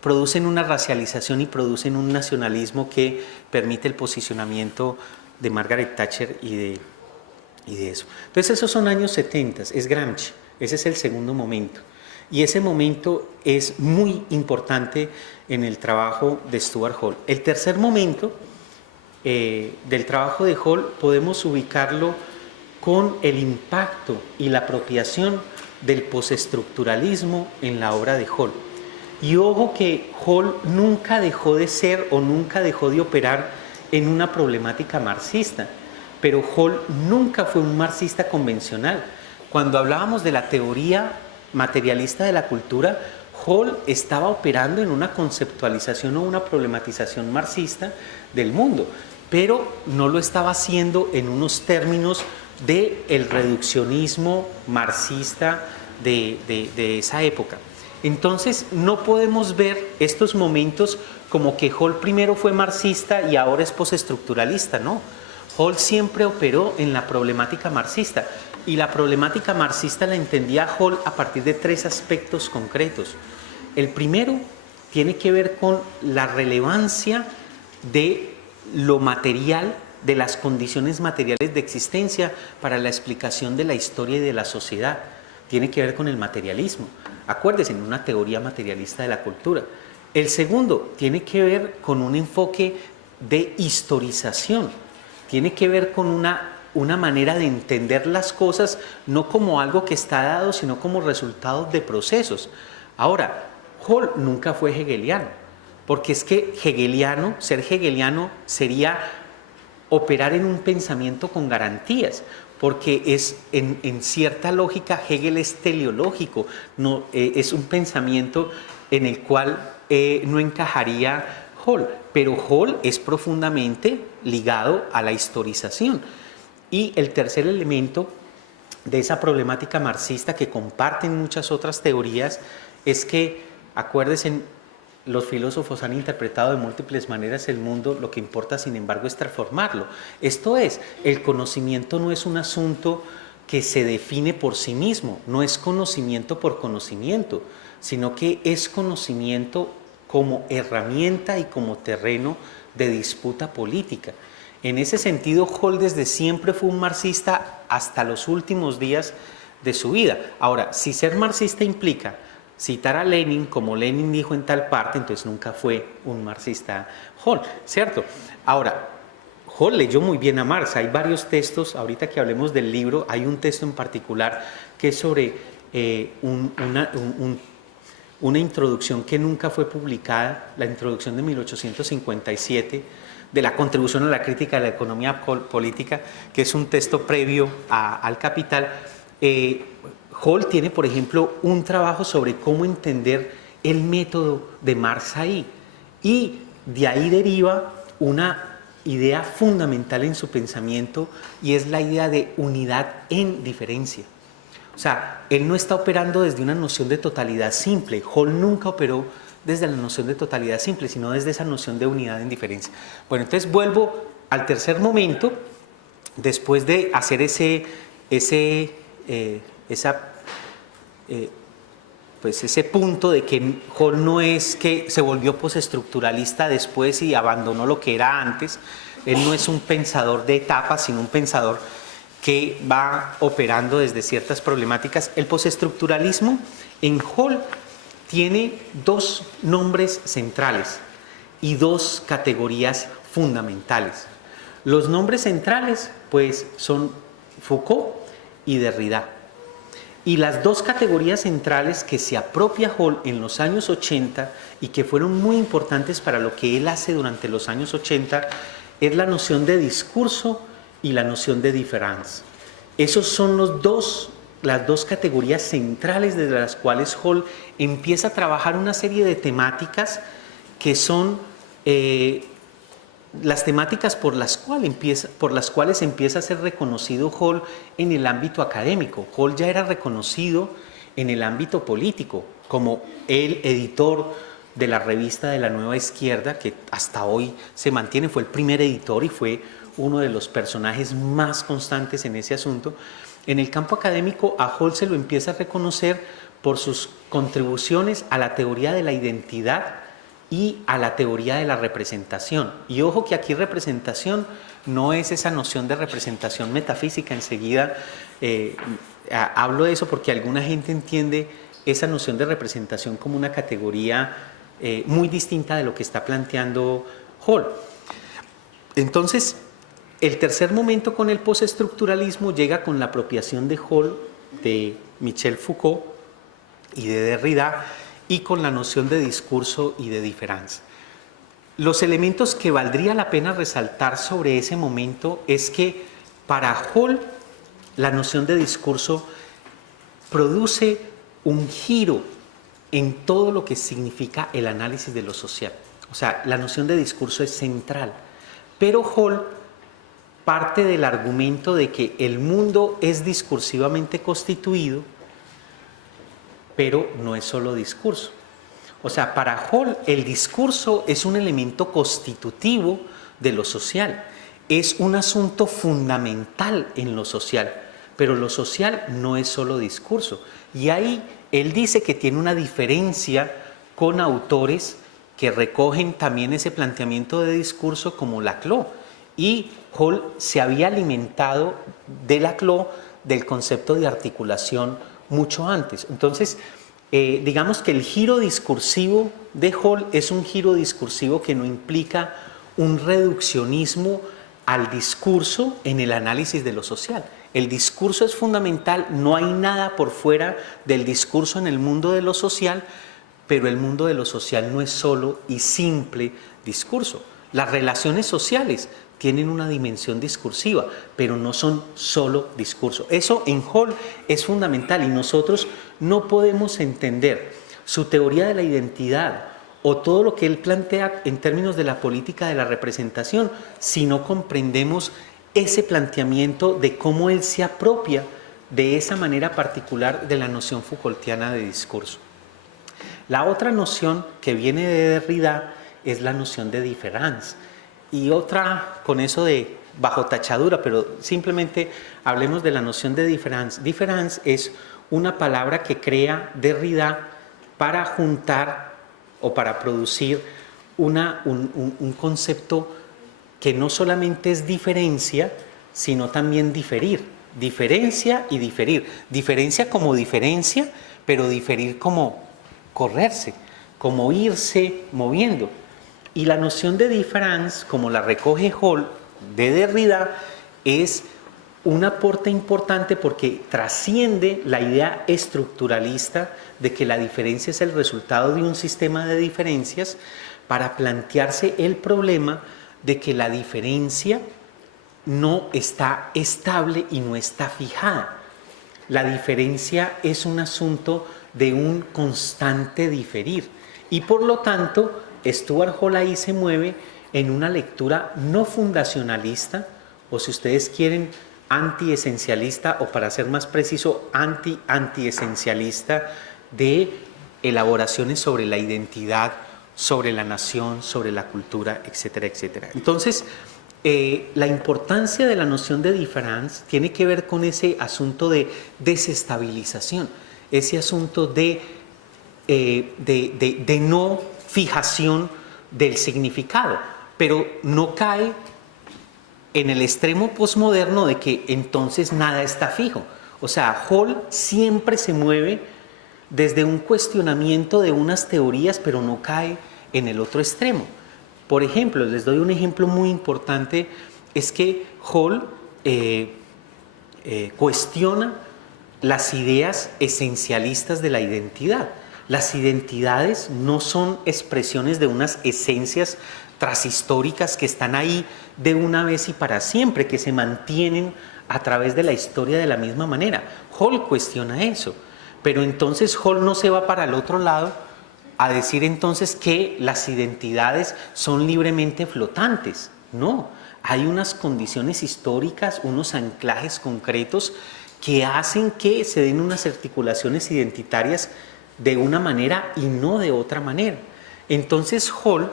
producen una racialización y producen un nacionalismo que permite el posicionamiento de Margaret Thatcher y de eso. Entonces esos son años 70, es Gramsci, ese es el segundo momento. Y ese momento es muy importante en el trabajo de Stuart Hall. El tercer momento del trabajo de Hall podemos ubicarlo con el impacto y la apropiación del postestructuralismo en la obra de Hall. Y ojo que Hall nunca dejó de ser o nunca dejó de operar en una problemática marxista, pero Hall nunca fue un marxista convencional. Cuando hablábamos de la teoría materialista de la cultura, Hall estaba operando en una conceptualización o una problematización marxista del mundo, pero no lo estaba haciendo en unos términos del reduccionismo marxista de esa época. Entonces no podemos ver estos momentos como que Hall primero fue marxista y ahora es postestructuralista, no. Hall siempre operó en la problemática marxista, y la problemática marxista la entendía Hall a partir de tres aspectos concretos. El primero tiene que ver con la relevancia de lo material, de las condiciones materiales de existencia para la explicación de la historia y de la sociedad. Tiene que ver con el materialismo. Acuérdense, en una teoría materialista de la cultura. El segundo tiene que ver con un enfoque de historización. Tiene que ver con una manera de entender las cosas no como algo que está dado, sino como resultado de procesos. Ahora, Hall nunca fue hegeliano, porque es que ser hegeliano sería operar en un pensamiento con garantías, porque es en cierta lógica Hegel es teleológico, no, es un pensamiento en el cual no encajaría Hall, pero Hall es profundamente ligado a la historización. Y el tercer elemento de esa problemática marxista que comparten muchas otras teorías es que, acuérdense, los filósofos han interpretado de múltiples maneras el mundo, lo que importa sin embargo es transformarlo. Esto es, el conocimiento no es un asunto que se define por sí mismo, no es conocimiento por conocimiento, sino que es conocimiento como herramienta y como terreno de disputa política. En ese sentido, Hall desde siempre fue un marxista hasta los últimos días de su vida. Ahora, si ser marxista implica citar a Lenin, como Lenin dijo en tal parte, entonces nunca fue un marxista Hall, ¿cierto? Ahora, Hall leyó muy bien a Marx, hay varios textos, ahorita que hablemos del libro, hay un texto en particular que es sobre una introducción que nunca fue publicada, la introducción de 1857, de la contribución a la crítica de la economía política, que es un texto previo al Capital. Hall tiene, por ejemplo, un trabajo sobre cómo entender el método de Marx ahí, y de ahí deriva una idea fundamental en su pensamiento, y es la idea de unidad en diferencia. O sea, él no está operando desde una noción de totalidad simple. Hall nunca operó desde la noción de totalidad simple, sino desde esa noción de unidad en diferencia. Bueno, entonces vuelvo al tercer momento, después de hacer ese punto de que Hall no es que se volvió postestructuralista después y abandonó lo que era antes. Él no es un pensador de etapas, sino un pensador que va operando desde ciertas problemáticas. El postestructuralismo en Hall tiene dos nombres centrales y dos categorías fundamentales. Los nombres centrales, pues, son Foucault y Derrida. Y las dos categorías centrales que se apropia Hall en los años 80 y que fueron muy importantes para lo que él hace durante los años 80 es la noción de discurso y la noción de différance. Esos son las dos categorías centrales desde las cuales Hall empieza a trabajar una serie de temáticas que son las temáticas por las cuales empieza a ser reconocido Hall en el ámbito académico. Hall ya era reconocido en el ámbito político como el editor de la revista de la Nueva Izquierda, que hasta hoy se mantiene, fue el primer editor y fue uno de los personajes más constantes en ese asunto. En el campo académico a Hall se lo empieza a reconocer por sus contribuciones a la teoría de la identidad y a la teoría de la representación. Y ojo que aquí representación no es esa noción de representación metafísica. Enseguida hablo de eso porque alguna gente entiende esa noción de representación como una categoría muy distinta de lo que está planteando Hall. Entonces, el tercer momento con el postestructuralismo llega con la apropiación de Hall de Michel Foucault y de Derrida, y con la noción de discurso y de différance. Los elementos que valdría la pena resaltar sobre ese momento es que para Hall la noción de discurso produce un giro en todo lo que significa el análisis de lo social. O sea, la noción de discurso es central, pero Hall parte del argumento de que el mundo es discursivamente constituido, pero no es solo discurso. O sea, para Hall el discurso es un elemento constitutivo de lo social, es un asunto fundamental en lo social, pero lo social no es solo discurso. Y ahí él dice que tiene una diferencia con autores que recogen también ese planteamiento de discurso como Laclau. Y Hall se había alimentado de Laclau del concepto de articulación mucho antes. Entonces, digamos que el giro discursivo de Hall es un giro discursivo que no implica un reduccionismo al discurso en el análisis de lo social. El discurso es fundamental, no hay nada por fuera del discurso en el mundo de lo social, pero el mundo de lo social no es solo y simple discurso. Las relaciones sociales tienen una dimensión discursiva, pero no son solo discurso. Eso en Hall es fundamental y nosotros no podemos entender su teoría de la identidad o todo lo que él plantea en términos de la política de la representación si no comprendemos ese planteamiento de cómo él se apropia de esa manera particular de la noción Foucaultiana de discurso. La otra noción que viene de Derrida es la noción de différance. Y otra, con eso de bajo tachadura, pero simplemente hablemos de la noción de différance. Différance es una palabra que crea Derrida para juntar o para producir un concepto que no solamente es diferencia, sino también diferir. Diferencia y diferir. Diferencia como diferencia, pero diferir como correrse, como irse moviendo. Y la noción de différance, como la recoge Hall de Derrida, es un aporte importante porque trasciende la idea estructuralista de que la diferencia es el resultado de un sistema de diferencias para plantearse el problema de que la diferencia no está estable y no está fijada. La diferencia es un asunto de un constante diferir y por lo tanto Stuart Hall ahí se mueve en una lectura no fundacionalista, o si ustedes quieren, antiesencialista, o para ser más preciso, antiesencialista, de elaboraciones sobre la identidad, sobre la nación, sobre la cultura, etcétera, etcétera. Entonces, la importancia de la noción de différance tiene que ver con ese asunto de desestabilización, ese asunto de no fijación del significado, pero no cae en el extremo posmoderno de que entonces nada está fijo. O sea, Hall siempre se mueve desde un cuestionamiento de unas teorías, pero no cae en el otro extremo. Por ejemplo, les doy un ejemplo muy importante, es que Hall cuestiona las ideas esencialistas de la identidad. Las identidades no son expresiones de unas esencias transhistóricas que están ahí de una vez y para siempre, que se mantienen a través de la historia de la misma manera. Hall cuestiona eso, pero entonces Hall no se va para el otro lado a decir entonces que las identidades son libremente flotantes. No, hay unas condiciones históricas, unos anclajes concretos que hacen que se den unas articulaciones identitarias de una manera y no de otra manera. Entonces Hall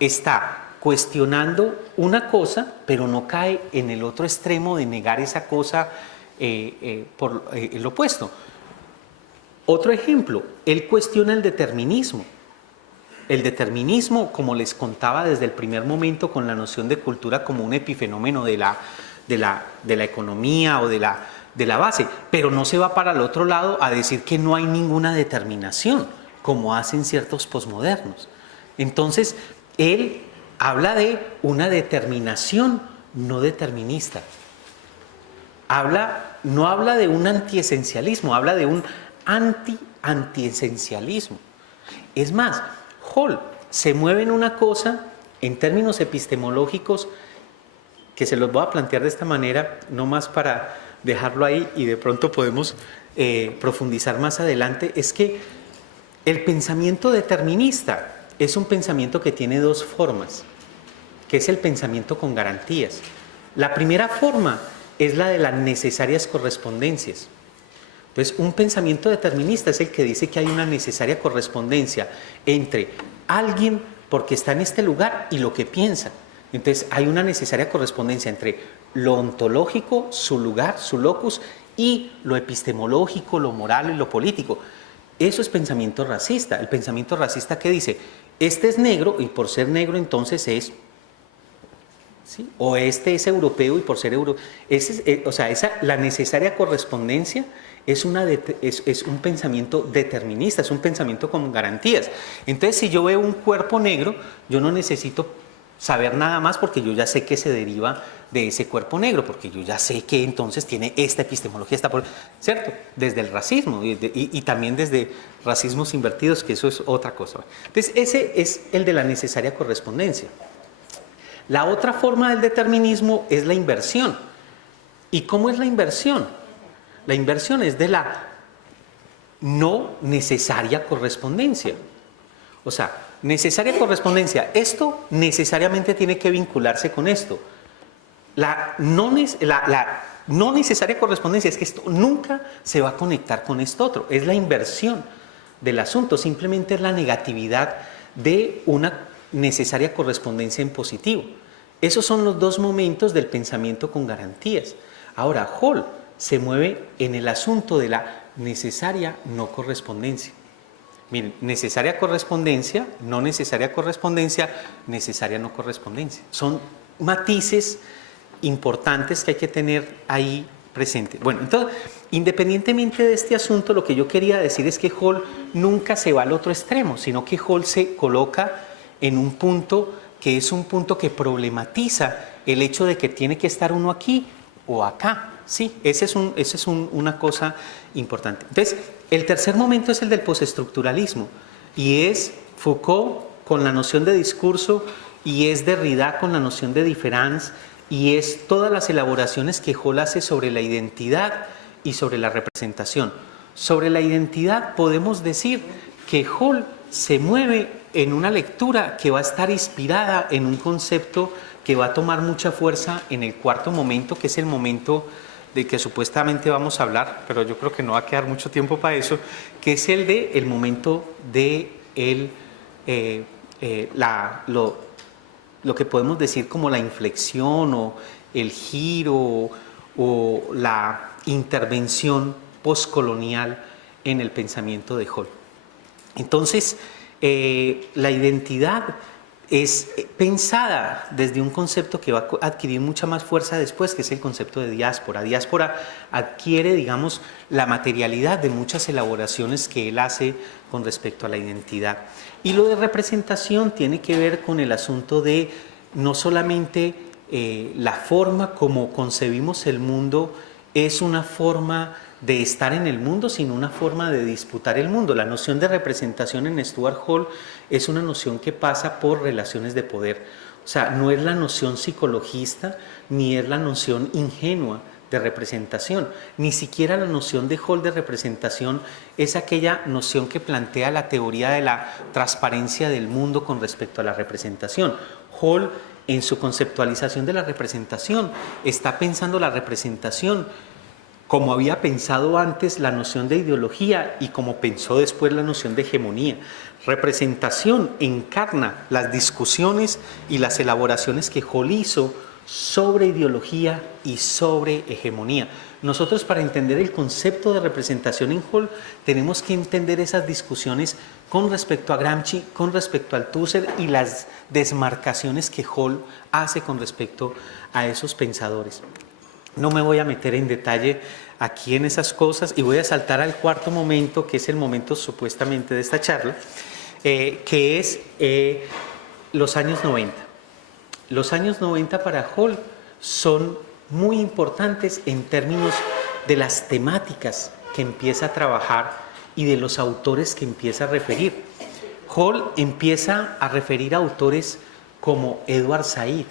está cuestionando una cosa, pero no cae en el otro extremo de negar esa cosa por el opuesto. Otro ejemplo, él cuestiona el determinismo. El determinismo, como les contaba desde el primer momento, con la noción de cultura como un epifenómeno de la economía o de la base, pero no se va para el otro lado a decir que no hay ninguna determinación, como hacen ciertos posmodernos. Entonces, él habla de una determinación no determinista. No habla de un antiesencialismo, habla de un antiesencialismo. Es más, Hall se mueve en una cosa, en términos epistemológicos, que se los voy a plantear de esta manera, no más para dejarlo ahí y de pronto podemos profundizar más adelante, es que el pensamiento determinista es un pensamiento que tiene dos formas, que es el pensamiento con garantías. La primera forma es la de las necesarias correspondencias. Entonces, un pensamiento determinista es el que dice que hay una necesaria correspondencia entre alguien porque está en este lugar y lo que piensa. Entonces, hay una necesaria correspondencia entre lo ontológico, su lugar, su locus, y lo epistemológico, lo moral y lo político. Eso es pensamiento racista. El pensamiento racista que dice, este es negro y por ser negro entonces es, ¿sí? O este es europeo y por ser europeo. La necesaria correspondencia es un pensamiento determinista, es un pensamiento con garantías. Entonces, si yo veo un cuerpo negro, yo no necesito saber nada más porque yo ya sé que se deriva de ese cuerpo negro, porque yo ya sé que entonces tiene esta epistemología, ¿cierto? Desde el racismo y también desde racismos invertidos, que eso es otra cosa. Entonces, ese es el de la necesaria correspondencia. La otra forma del determinismo es la inversión. ¿Y cómo es la inversión? La inversión es de la no necesaria correspondencia. O sea, necesaria correspondencia, esto necesariamente tiene que vincularse con esto. La no necesaria correspondencia es que esto nunca se va a conectar con esto otro. Es la inversión del asunto, simplemente es la negatividad de una necesaria correspondencia en positivo. Esos son los dos momentos del pensamiento con garantías. Ahora, Hall se mueve en el asunto de la necesaria no correspondencia. Miren, necesaria correspondencia, no necesaria correspondencia, necesaria no correspondencia. Son matices importantes que hay que tener ahí presentes. Bueno, entonces, independientemente de este asunto, lo que yo quería decir es que Hall nunca se va al otro extremo, sino que Hall se coloca en un punto que es un punto que problematiza el hecho de que tiene que estar uno aquí o acá. Sí, esa es una cosa importante. Entonces, el tercer momento es el del postestructuralismo y es Foucault con la noción de discurso y es Derrida con la noción de différance y es todas las elaboraciones que Hall hace sobre la identidad y sobre la representación. Sobre la identidad podemos decir que Hall se mueve en una lectura que va a estar inspirada en un concepto que va a tomar mucha fuerza en el cuarto momento, que es el momento de que supuestamente vamos a hablar, pero yo creo que no va a quedar mucho tiempo para eso, que es el momento de lo que podemos decir como la inflexión o el giro o la intervención postcolonial en el pensamiento de Hall. Entonces, la identidad es pensada desde un concepto que va a adquirir mucha más fuerza después, que es el concepto de diáspora. Diáspora adquiere, digamos, la materialidad de muchas elaboraciones que él hace con respecto a la identidad. Y lo de representación tiene que ver con el asunto de no solamente la forma como concebimos el mundo es una forma de estar en el mundo, sino una forma de disputar el mundo. La noción de representación en Stuart Hall es una noción que pasa por relaciones de poder. O sea, no es la noción psicologista, ni es la noción ingenua de representación. Ni siquiera la noción de Hall de representación es aquella noción que plantea la teoría de la transparencia del mundo con respecto a la representación. Hall, en su conceptualización de la representación, está pensando la representación como había pensado antes la noción de ideología y como pensó después la noción de hegemonía. Representación encarna las discusiones y las elaboraciones que Hall hizo sobre ideología y sobre hegemonía. Nosotros, para entender el concepto de representación en Hall, tenemos que entender esas discusiones con respecto a Gramsci, con respecto al Althusser y las desmarcaciones que Hall hace con respecto a esos pensadores. No me voy a meter en detalle aquí en esas cosas y voy a saltar al cuarto momento, que es el momento supuestamente de esta charla, que es los años 90. Los años 90 para Hall son muy importantes en términos de las temáticas que empieza a trabajar y de los autores que empieza a referir. Hall empieza a referir a autores como Edward Said.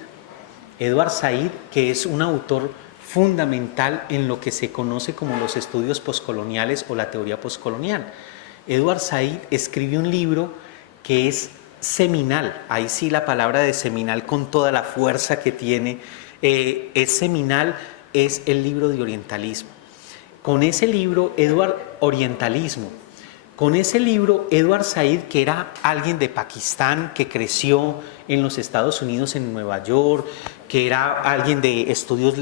Edward Said, que es un autor fundamental en lo que se conoce como los estudios postcoloniales o la teoría postcolonial. Edward Said escribe un libro que es seminal, ahí sí la palabra de seminal con toda la fuerza que tiene, es seminal, es el libro de orientalismo. Con ese libro, Orientalismo, con ese libro, Edward Said, que era alguien de Pakistán, que creció en los Estados Unidos, en Nueva York, que era alguien de estudios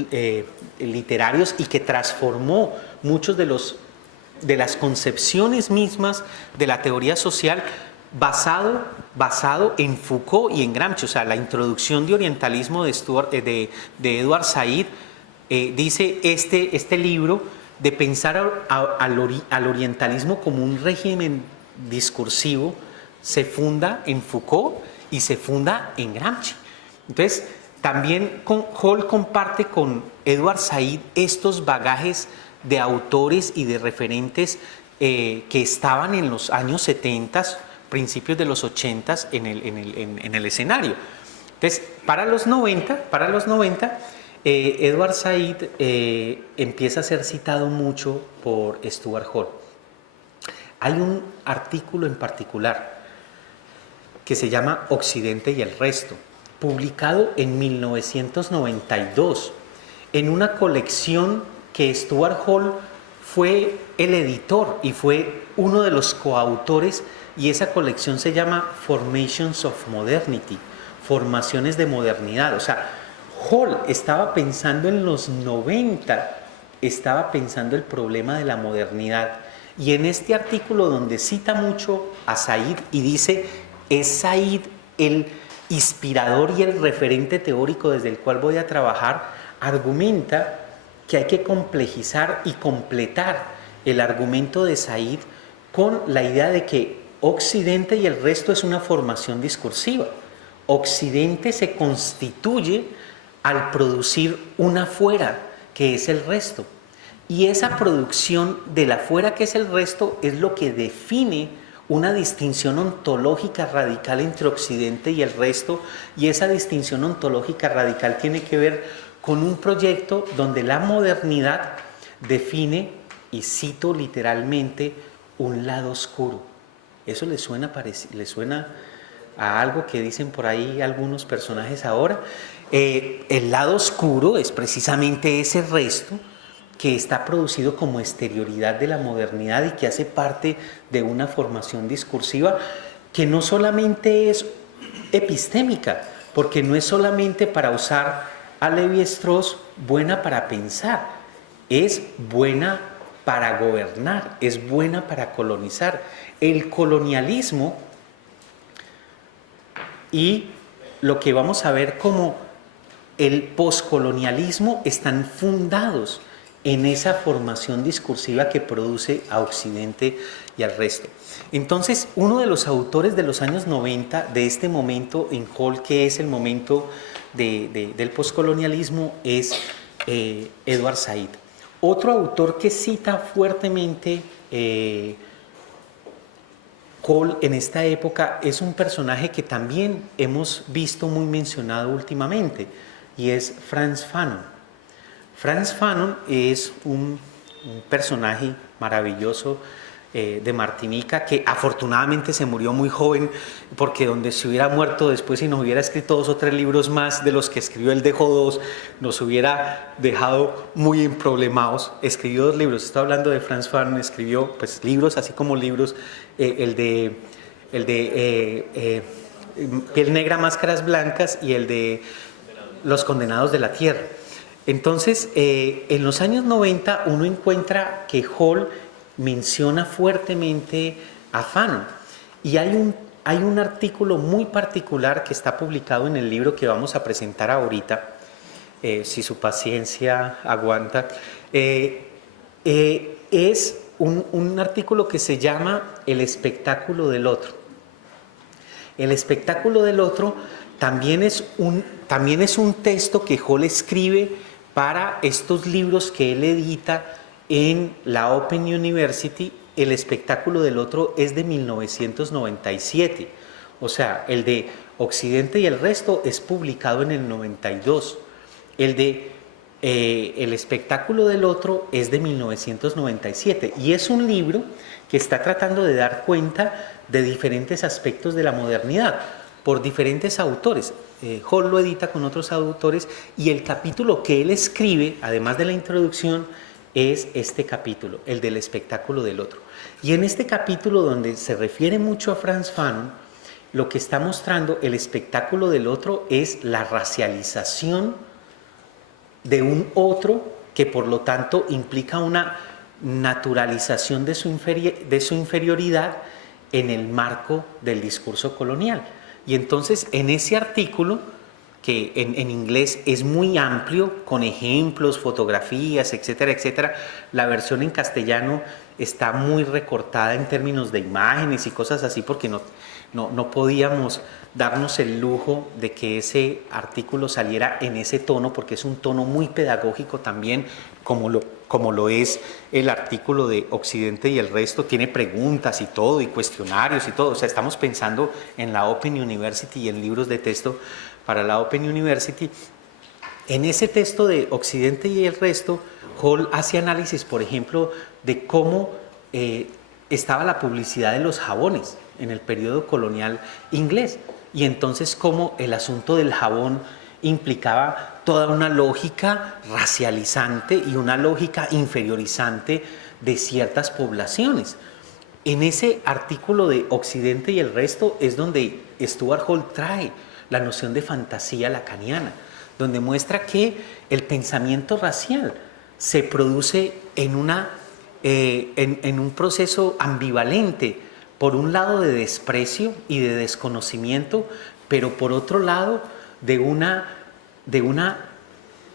literarios y que transformó muchos de las concepciones mismas de la teoría social basado en Foucault y en Gramsci. O sea, la introducción de orientalismo de Edward Said dice este libro de pensar al orientalismo como un régimen discursivo se funda en Foucault y se funda en Gramsci. Entonces, también Hall comparte con Edward Said estos bagajes de autores y de referentes que estaban en los años 70, principios de los 80 en el escenario. Entonces, para los 90, Edward Said empieza a ser citado mucho por Stuart Hall. Hay un artículo en particular que se llama Occidente y el resto, publicado en 1992 en una colección que Stuart Hall fue el editor y fue uno de los coautores, y esa colección se llama Formations of Modernity, formaciones de modernidad. O sea, Hall estaba pensando en los 90, estaba pensando el problema de la modernidad, y en este artículo donde cita mucho a Said y dice, es Said el inspirador y el referente teórico desde el cual voy a trabajar, argumenta que hay que complejizar y completar el argumento de Said con la idea de que Occidente y el resto es una formación discursiva. Occidente se constituye al producir una fuera, que es el resto. Y esa producción de la fuera, que es el resto, es lo que define una distinción ontológica radical entre Occidente y el resto, y esa distinción ontológica radical tiene que ver con un proyecto donde la modernidad define, y cito literalmente, un lado oscuro. ¿Eso le suena a algo que dicen por ahí algunos personajes ahora? El lado oscuro es precisamente ese resto que está producido como exterioridad de la modernidad y que hace parte de una formación discursiva que no solamente es epistémica, porque no es solamente, para usar a Lévi-Strauss, buena para pensar, es buena para gobernar, es buena para colonizar. El colonialismo y lo que vamos a ver como el poscolonialismo están fundados en esa formación discursiva que produce a Occidente y al resto. Entonces, uno de los autores de los años 90, de este momento en Hall, que es el momento del poscolonialismo, es Edward Said. Otro autor que cita fuertemente Hall en esta época es un personaje que también hemos visto muy mencionado últimamente, y es Frantz Fanon. Frantz Fanon es un personaje maravilloso de Martinica, que afortunadamente se murió muy joven, porque donde se hubiera muerto después y nos hubiera escrito 2 o 3 libros más de los que escribió, él dejó 2, nos hubiera dejado muy emproblemados. Escribió 2 libros, estoy hablando de Frantz Fanon, escribió pues libros, así como libros, el de Piel Negra, Máscaras Blancas, y el de Los Condenados de la Tierra. Entonces, en los años 90 uno encuentra que Hall menciona fuertemente a Fanon, y hay un artículo muy particular que está publicado en el libro que vamos a presentar ahorita, si su paciencia aguanta. Es un artículo que se llama El espectáculo del otro. El espectáculo del otro también es un texto que Hall escribe para estos libros que él edita en la Open University. El espectáculo del otro es de 1997, o sea, el de Occidente y el resto es publicado en el 92. El espectáculo del otro es de 1997, y es un libro que está tratando de dar cuenta de diferentes aspectos de la modernidad por diferentes autores. Hall lo edita con otros autores, y el capítulo que él escribe, además de la introducción, es este capítulo, el del espectáculo del otro. Y en este capítulo, donde se refiere mucho a Frantz Fanon, lo que está mostrando el espectáculo del otro es la racialización de un otro, que por lo tanto implica una naturalización de su inferioridad en el marco del discurso colonial. Y entonces, en ese artículo, que en inglés es muy amplio, con ejemplos, fotografías, etcétera, etcétera, la versión en castellano está muy recortada en términos de imágenes y cosas así, porque no podíamos darnos el lujo de que ese artículo saliera en ese tono, porque es un tono muy pedagógico también, como lo es el artículo de Occidente y el resto. Tiene preguntas y todo, y cuestionarios y todo. O sea, estamos pensando en la Open University y en libros de texto para la Open University. En ese texto de Occidente y el resto, Hall hace análisis, por ejemplo, de cómo estaba la publicidad de los jabones en el periodo colonial inglés, y entonces cómo el asunto del jabón implicaba toda una lógica racializante y una lógica inferiorizante de ciertas poblaciones. En ese artículo de Occidente y el resto es donde Stuart Hall trae la noción de fantasía lacaniana, donde muestra que el pensamiento racial se produce en un proceso ambivalente, por un lado de desprecio y de desconocimiento, pero por otro lado de una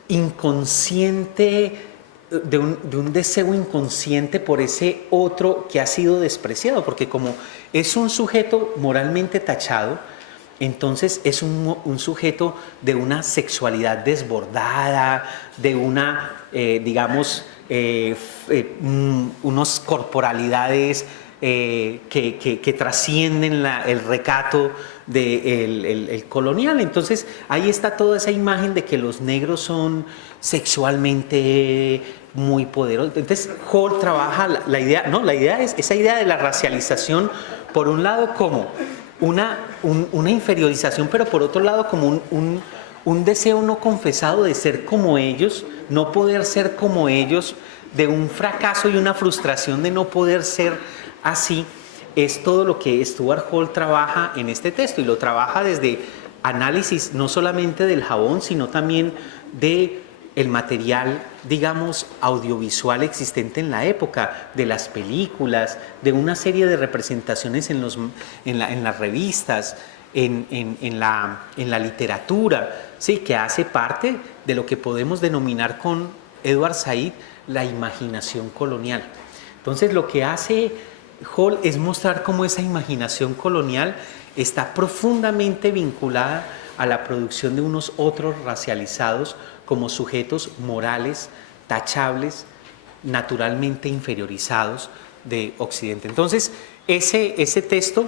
inconsciente, de un deseo inconsciente por ese otro que ha sido despreciado, porque como es un sujeto moralmente tachado, entonces es un sujeto de una sexualidad desbordada, de una, unas corporalidades que trascienden el recato del colonial. Entonces ahí está toda esa imagen de que los negros son sexualmente muy poderosos. Entonces Hall trabaja la idea, ¿no? La idea es esa idea de la racialización, por un lado como una inferiorización, pero por otro lado como un deseo no confesado de ser como ellos, no poder ser como ellos, de un fracaso y una frustración de no poder ser así. Es todo lo que Stuart Hall trabaja en este texto, y lo trabaja desde análisis no solamente del jabón, sino también de el material, digamos, audiovisual existente en la época, de las películas, de una serie de representaciones en las revistas, en la literatura, ¿sí? Que hace parte de lo que podemos denominar con Edward Said la imaginación colonial. Entonces lo que hace Hall es mostrar cómo esa imaginación colonial está profundamente vinculada a la producción de unos otros racializados como sujetos morales, tachables, naturalmente inferiorizados de Occidente. Entonces, ese texto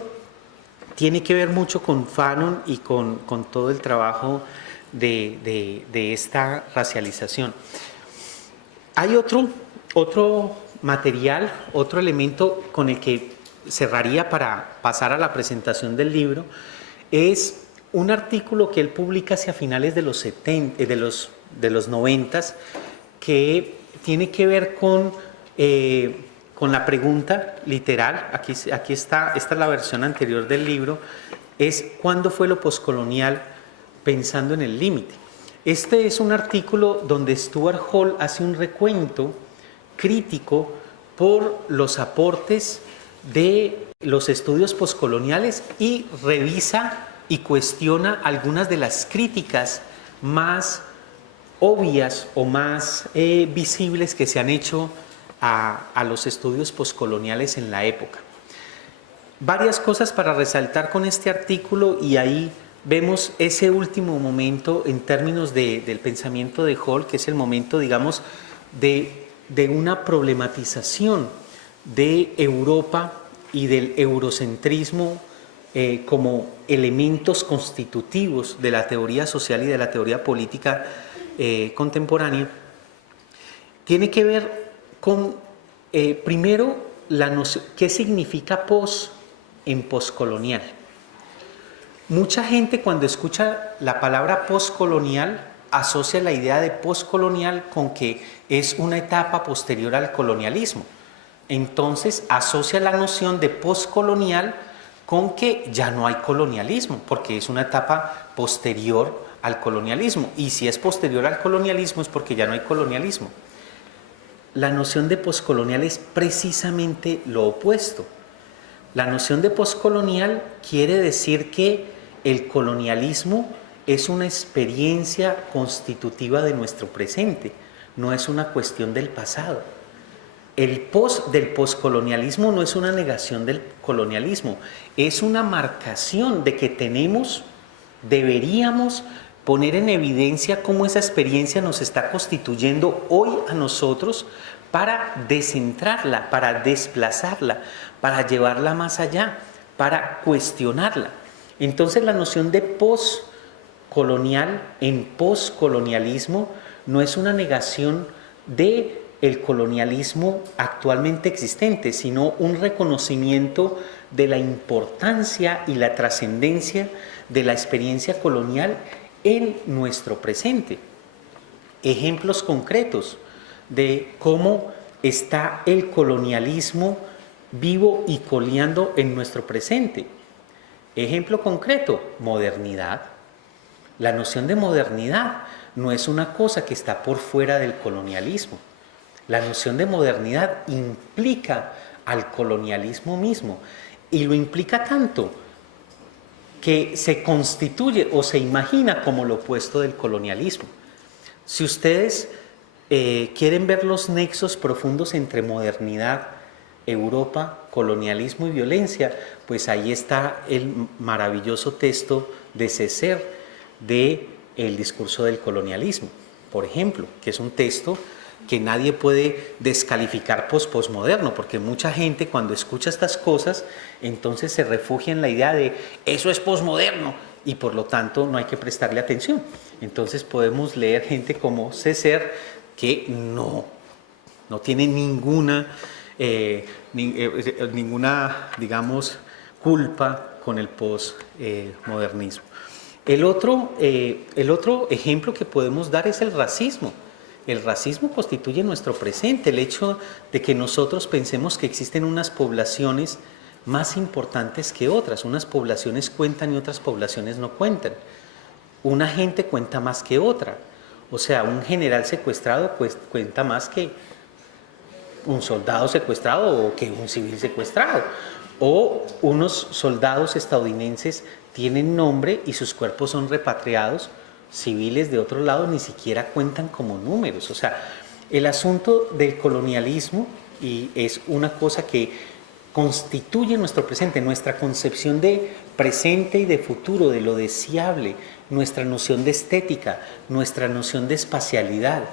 tiene que ver mucho con Fanon y con todo el trabajo de esta racialización. Hay otro material, otro elemento con el que cerraría para pasar a la presentación del libro, es un artículo que él publica hacia finales de los 90, que tiene que ver con la pregunta literal. Aquí está, esta es la versión anterior del libro, es ¿cuándo fue lo poscolonial pensando en el límite? Este es un artículo donde Stuart Hall hace un recuento crítico por los aportes de los estudios poscoloniales y revisa y cuestiona algunas de las críticas más obvias o más visibles que se han hecho a los estudios poscoloniales en la época. Varias cosas para resaltar con este artículo, y ahí vemos ese último momento en términos del pensamiento de Hall, que es el momento, digamos, de una problematización de Europa y del eurocentrismo como elementos constitutivos de la teoría social y de la teoría política contemporánea. Tiene que ver con, primero, la noción, ¿qué significa pos en poscolonial? Mucha gente, cuando escucha la palabra poscolonial, asocia la idea de poscolonial con que es una etapa posterior al colonialismo. Entonces asocia la noción de poscolonial con que ya no hay colonialismo, porque es una etapa posterior al colonialismo, y si es posterior al colonialismo es porque ya no hay colonialismo. La noción de poscolonial es precisamente lo opuesto. La noción de poscolonial quiere decir que el colonialismo es una experiencia constitutiva de nuestro presente, no es una cuestión del pasado. El del poscolonialismo no es una negación del colonialismo, es una marcación de que deberíamos poner en evidencia cómo esa experiencia nos está constituyendo hoy a nosotros, para descentrarla, para desplazarla, para llevarla más allá, para cuestionarla. Entonces la noción de poscolonial colonial en poscolonialismo no es una negación de el colonialismo actualmente existente, sino un reconocimiento de la importancia y la trascendencia de la experiencia colonial en nuestro presente. Ejemplos concretos de cómo está el colonialismo vivo y coleando en nuestro presente. Ejemplo concreto, modernidad. La noción de modernidad no es una cosa que está por fuera del colonialismo. La noción de modernidad implica al colonialismo mismo, y lo implica tanto que se constituye o se imagina como lo opuesto del colonialismo. Si ustedes quieren ver los nexos profundos entre modernidad, Europa, colonialismo y violencia, pues ahí está el maravilloso texto de Césaire de El discurso del colonialismo, por ejemplo, que es un texto que nadie puede descalificar posmoderno, porque mucha gente cuando escucha estas cosas, entonces se refugia en la idea de eso es posmoderno y por lo tanto no hay que prestarle atención. Entonces podemos leer gente como Césaire que no tiene ninguna, digamos, culpa con el posmodernismo. El otro ejemplo que podemos dar es el racismo. El racismo constituye nuestro presente, el hecho de que nosotros pensemos que existen unas poblaciones más importantes que otras, unas poblaciones cuentan y otras poblaciones no cuentan. Una gente cuenta más que otra, o sea, un general secuestrado pues, cuenta más que un soldado secuestrado o que un civil secuestrado, o unos soldados estadounidenses tienen nombre y sus cuerpos son repatriados, civiles de otro lado ni siquiera cuentan como números. O sea, el asunto del colonialismo y es una cosa que constituye nuestro presente, nuestra concepción de presente y de futuro, de lo deseable, nuestra noción de estética, nuestra noción de espacialidad,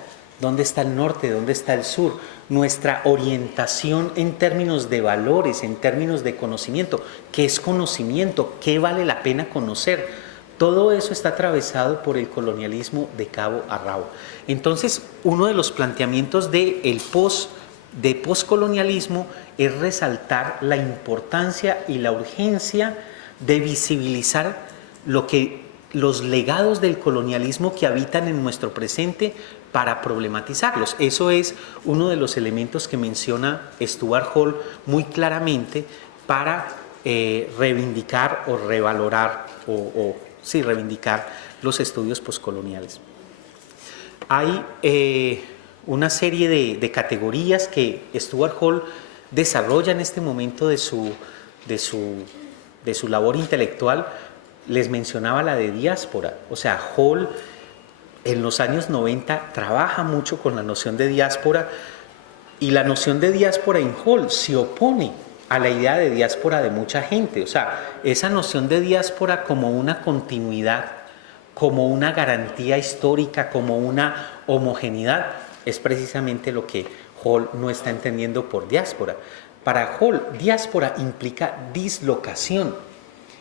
dónde está el norte, dónde está el sur, nuestra orientación en términos de valores, en términos de conocimiento, qué es conocimiento, qué vale la pena conocer. Todo eso está atravesado por el colonialismo de cabo a rabo. Entonces, uno de los planteamientos de poscolonialismo es resaltar la importancia y la urgencia de visibilizar los legados del colonialismo que habitan en nuestro presente para problematizarlos. Eso es uno de los elementos que menciona Stuart Hall muy claramente para reivindicar o revalorar reivindicar los estudios postcoloniales. Hay una serie de categorías que Stuart Hall desarrolla en este momento de su labor intelectual. Les mencionaba la de diáspora. O sea, Hall en los años 90 trabaja mucho con la noción de diáspora, y la noción de diáspora en Hall se opone a la idea de diáspora de mucha gente. O sea, esa noción de diáspora como una continuidad, como una garantía histórica, como una homogeneidad, es precisamente lo que Hall no está entendiendo por diáspora. Para Hall, diáspora implica dislocación,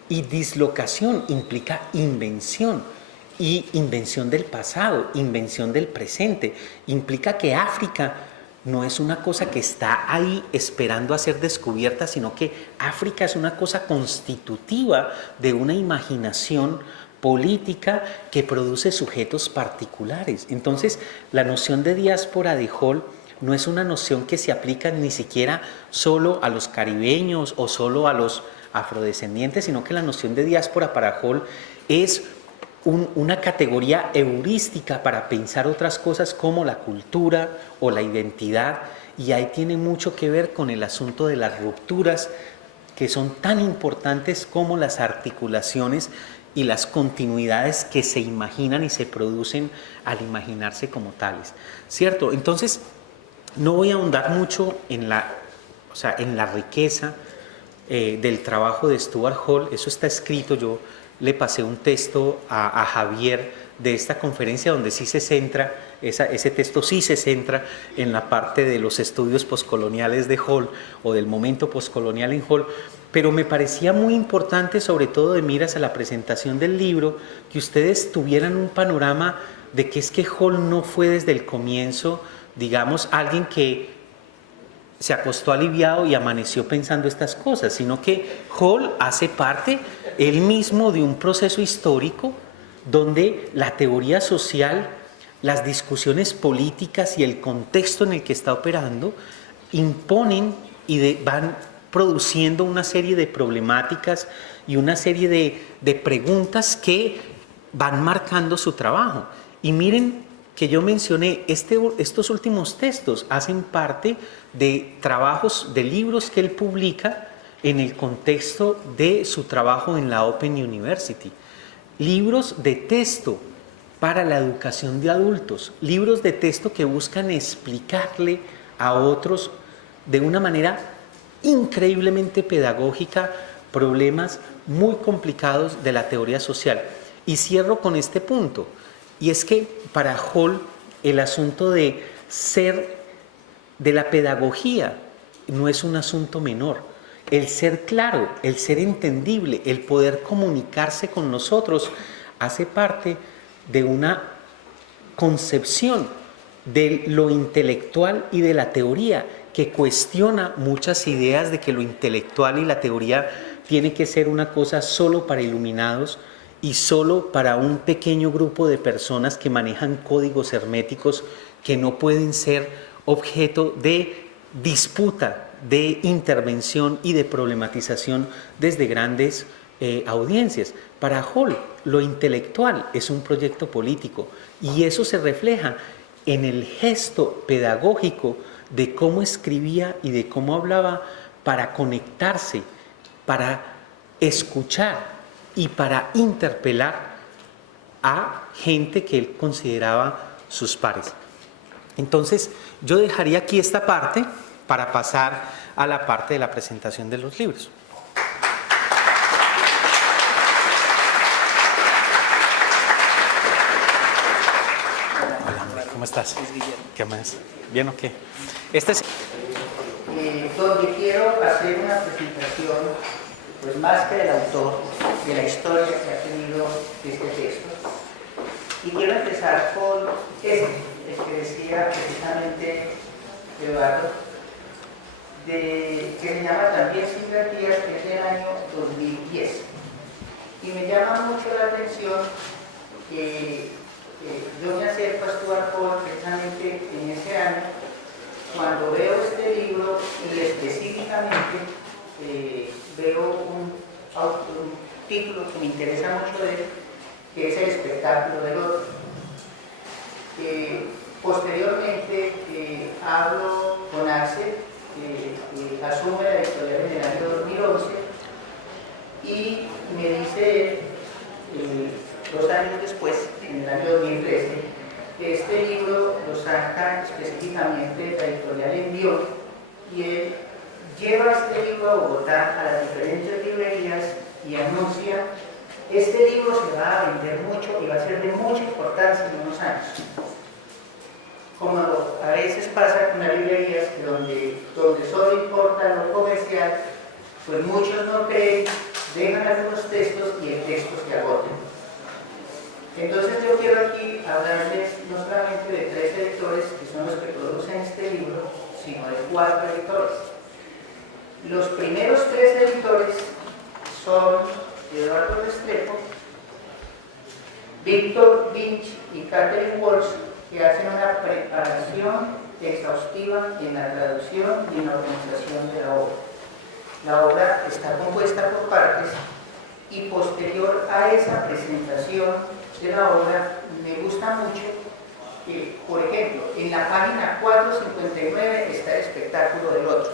y dislocación implica invención, y invención del pasado, invención del presente. Implica que África no es una cosa que está ahí esperando a ser descubierta, sino que África es una cosa constitutiva de una imaginación política que produce sujetos particulares. Entonces, la noción de diáspora de Hall no es una noción que se aplica ni siquiera solo a los caribeños o solo a los afrodescendientes, sino que la noción de diáspora para Hall es una categoría heurística para pensar otras cosas como la cultura o la identidad, y ahí tiene mucho que ver con el asunto de las rupturas, que son tan importantes como las articulaciones y las continuidades que se imaginan y se producen al imaginarse como tales, ¿cierto? Entonces, no voy a ahondar mucho en la riqueza del trabajo de Stuart Hall. Eso está escrito. Yo le pasé un texto a Javier de esta conferencia, donde sí se centra, ese texto sí se centra en la parte de los estudios poscoloniales de Hall o del momento poscolonial en Hall, pero me parecía muy importante, sobre todo de miras a la presentación del libro, que ustedes tuvieran un panorama de que es que Hall no fue desde el comienzo, digamos, alguien que se acostó aliviado y amaneció pensando estas cosas, sino que Hall hace parte él mismo de un proceso histórico donde la teoría social, las discusiones políticas y el contexto en el que está operando imponen y van produciendo una serie de problemáticas y una serie de preguntas que van marcando su trabajo. Y miren que yo mencioné, estos últimos textos hacen parte de trabajos, de libros que él publica en el contexto de su trabajo en la Open University. Libros de texto para la educación de adultos, libros de texto que buscan explicarle a otros de una manera increíblemente pedagógica problemas muy complicados de la teoría social. Y cierro con este punto, y es que para Hall el asunto de la pedagogía no es un asunto menor. El ser claro, el ser entendible, el poder comunicarse con nosotros hace parte de una concepción de lo intelectual y de la teoría que cuestiona muchas ideas de que lo intelectual y la teoría tiene que ser una cosa solo para iluminados y solo para un pequeño grupo de personas que manejan códigos herméticos que no pueden ser objeto de disputa, de intervención y de problematización desde grandes audiencias. Para Hall, lo intelectual es un proyecto político y eso se refleja en el gesto pedagógico de cómo escribía y de cómo hablaba para conectarse, para escuchar y para interpelar a gente que él consideraba sus pares. Entonces, yo dejaría aquí esta parte para pasar a la parte de la presentación de los libros. Hola, ¿cómo estás? ¿Qué más? ¿Bien o qué? Este es... donde quiero hacer una presentación, pues más que del autor, de la historia que ha tenido este texto. Y quiero empezar con el que decía precisamente Eduardo, que se llama también Sincratías, que es del año 2010. Y me llama mucho la atención que yo me acerco a Stuart Hall precisamente en ese año, cuando veo este libro y específicamente veo un título que me interesa mucho de él, que es El espectáculo del otro. Posteriormente hablo con Axel, que asume la editorial en el año 2011, y me dice él, 2 años después, en el año 2013, que este libro lo saca específicamente la editorial Envión, y él lleva este libro a Bogotá, a las diferentes librerías, y anuncia: este libro se va a vender mucho y va a ser de mucha importancia en unos años. Como a veces pasa con las librerías, que donde solo importa lo comercial, pues muchos no creen, dejan algunos textos y el texto se agota. Entonces yo quiero aquí hablarles no solamente de 3 editores, que son los que producen este libro, sino de 4 editores. Los primeros 3 editores son Eduardo Restrepo, Víctor Vinch y Catherine Walsh, que hacen una preparación exhaustiva en la traducción y en la organización de la obra. La obra está compuesta por partes, y posterior a esa presentación de la obra me gusta mucho que, por ejemplo, en la página 459 está el espectáculo del otro,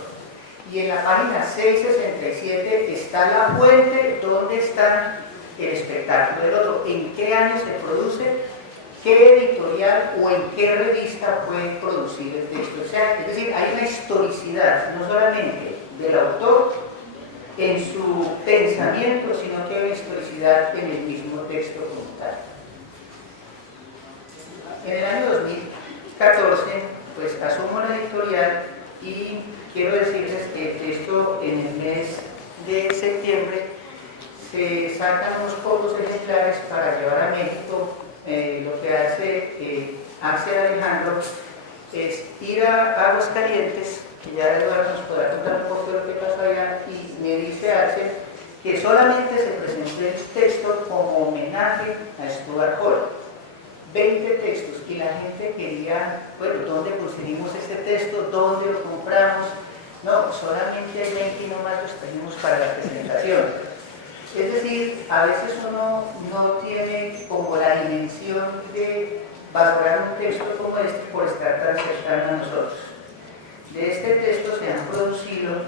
y en la página 667 está la fuente donde está el espectáculo del otro, en qué año se produce, qué editorial o en qué revista pueden producir el texto. O sea, es decir, hay una historicidad no solamente del autor en su pensamiento, sino que hay una historicidad en el mismo texto como tal. En el año 2014, pues asumo la editorial y quiero decirles que el texto en el mes de septiembre se sacan unos pocos ejemplares para llevar a México. Lo que hace Axel Alejandro es ir a Aguascalientes, que ya Eduardo nos podrá contar un poco de lo que pasó allá, y me dice Axel que solamente se presentó el texto como homenaje a Stuart Hall. 20 textos, y la gente quería, bueno, ¿dónde conseguimos este texto? ¿Dónde lo compramos? No, solamente hay 20 y no más los tenemos para la presentación. Es decir, a veces uno no tiene como la dimensión de valorar un texto como este por estar tan cercano a nosotros. De este texto se han producido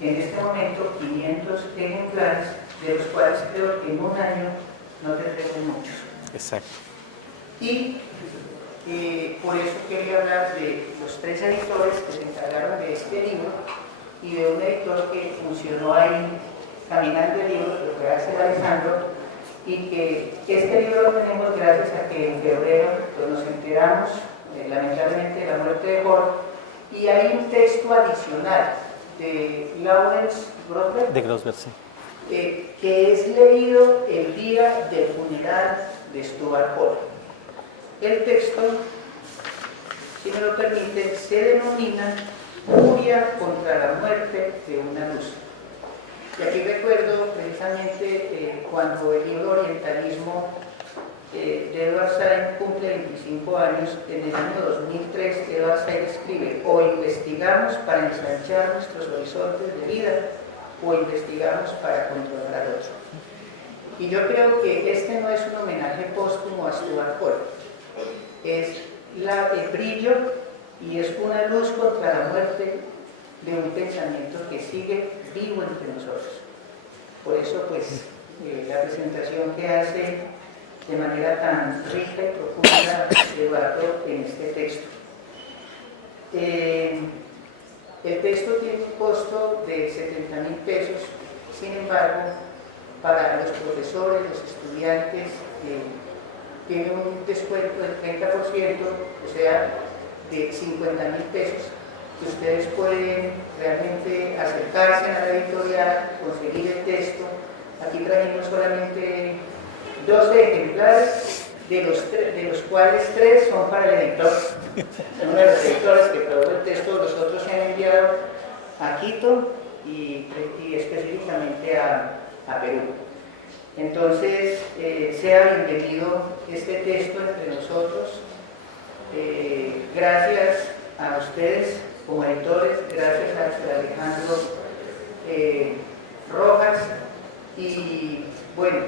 en este momento 500 ejemplares, de los cuales creo que en un año no tendremos muchos. Exacto. Y por eso quería hablar de los 3 editores que se encargaron de este libro y de un editor que funcionó ahí caminando el libro, que fue Axel Alejandro, y que este libro lo tenemos gracias a que en febrero pues, nos enteramos lamentablemente de la muerte de Hall, y hay un texto adicional de Lawrence Grosberg, De Grosberg, sí. que es leído el día del funeral de Stuart Hall. El texto, si me lo permiten, se denomina Furia contra la muerte de una luz. Y aquí recuerdo precisamente cuando el libro Orientalismo de Edward Said cumple 25 años, en el año 2003 Edward Said escribe: o investigamos para ensanchar nuestros horizontes de vida, o investigamos para controlar al otro. Y yo creo que este no es un homenaje póstumo a Stuart Hall, es el brillo y es una luz contra la muerte de un pensamiento que sigue vivo entre nosotros. Por eso, pues, la presentación que hace de manera tan rica y profunda Eduardo en este texto. El texto tiene un costo de 70,000 pesos, sin embargo, para los profesores, los estudiantes, tiene un descuento del 30%, o sea, de 50,000 pesos, que ustedes pueden realmente acercarse a la editorial, conseguir el texto. Aquí trajimos solamente 12 ejemplares, de los cuales 3 son para el editor. Son uno de los editores que produjo el texto, los otros se han enviado a Quito y específicamente a Perú. Entonces, sea bienvenido este texto entre nosotros. Gracias a ustedes como editores, gracias a Alejandro Rojas, y bueno,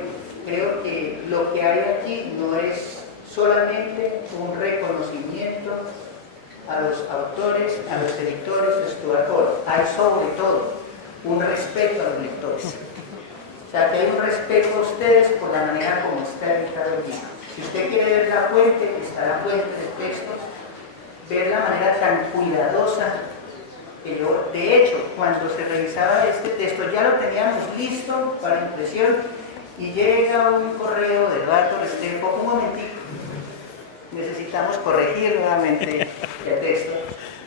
creo que lo que hay aquí no es solamente un reconocimiento a los autores, a los editores de Stuart Hall, hay sobre todo un respeto a los lectores. O sea, que hay un respeto a ustedes por la manera como está editado el libro. Si usted quiere ver la fuente, que está la fuente del texto, ver la manera tan cuidadosa que yo, de hecho, cuando se revisaba este texto, ya lo teníamos listo para impresión, y llega un correo de Eduardo Restrepo: un momentito, necesitamos corregir nuevamente el texto,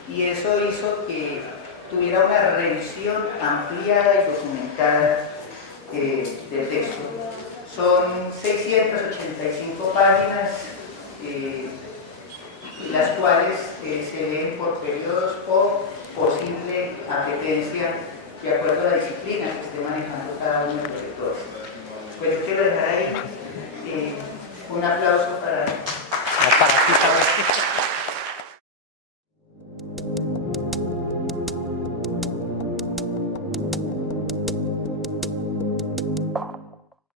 y eso hizo que tuviera una revisión ampliada y documentada del texto. Son 685 páginas, las cuales se leen por periodos o posible apetencia de acuerdo a la disciplina que esté manejando cada uno de los lectores. Pues yo quiero dejar ahí un aplauso para ti.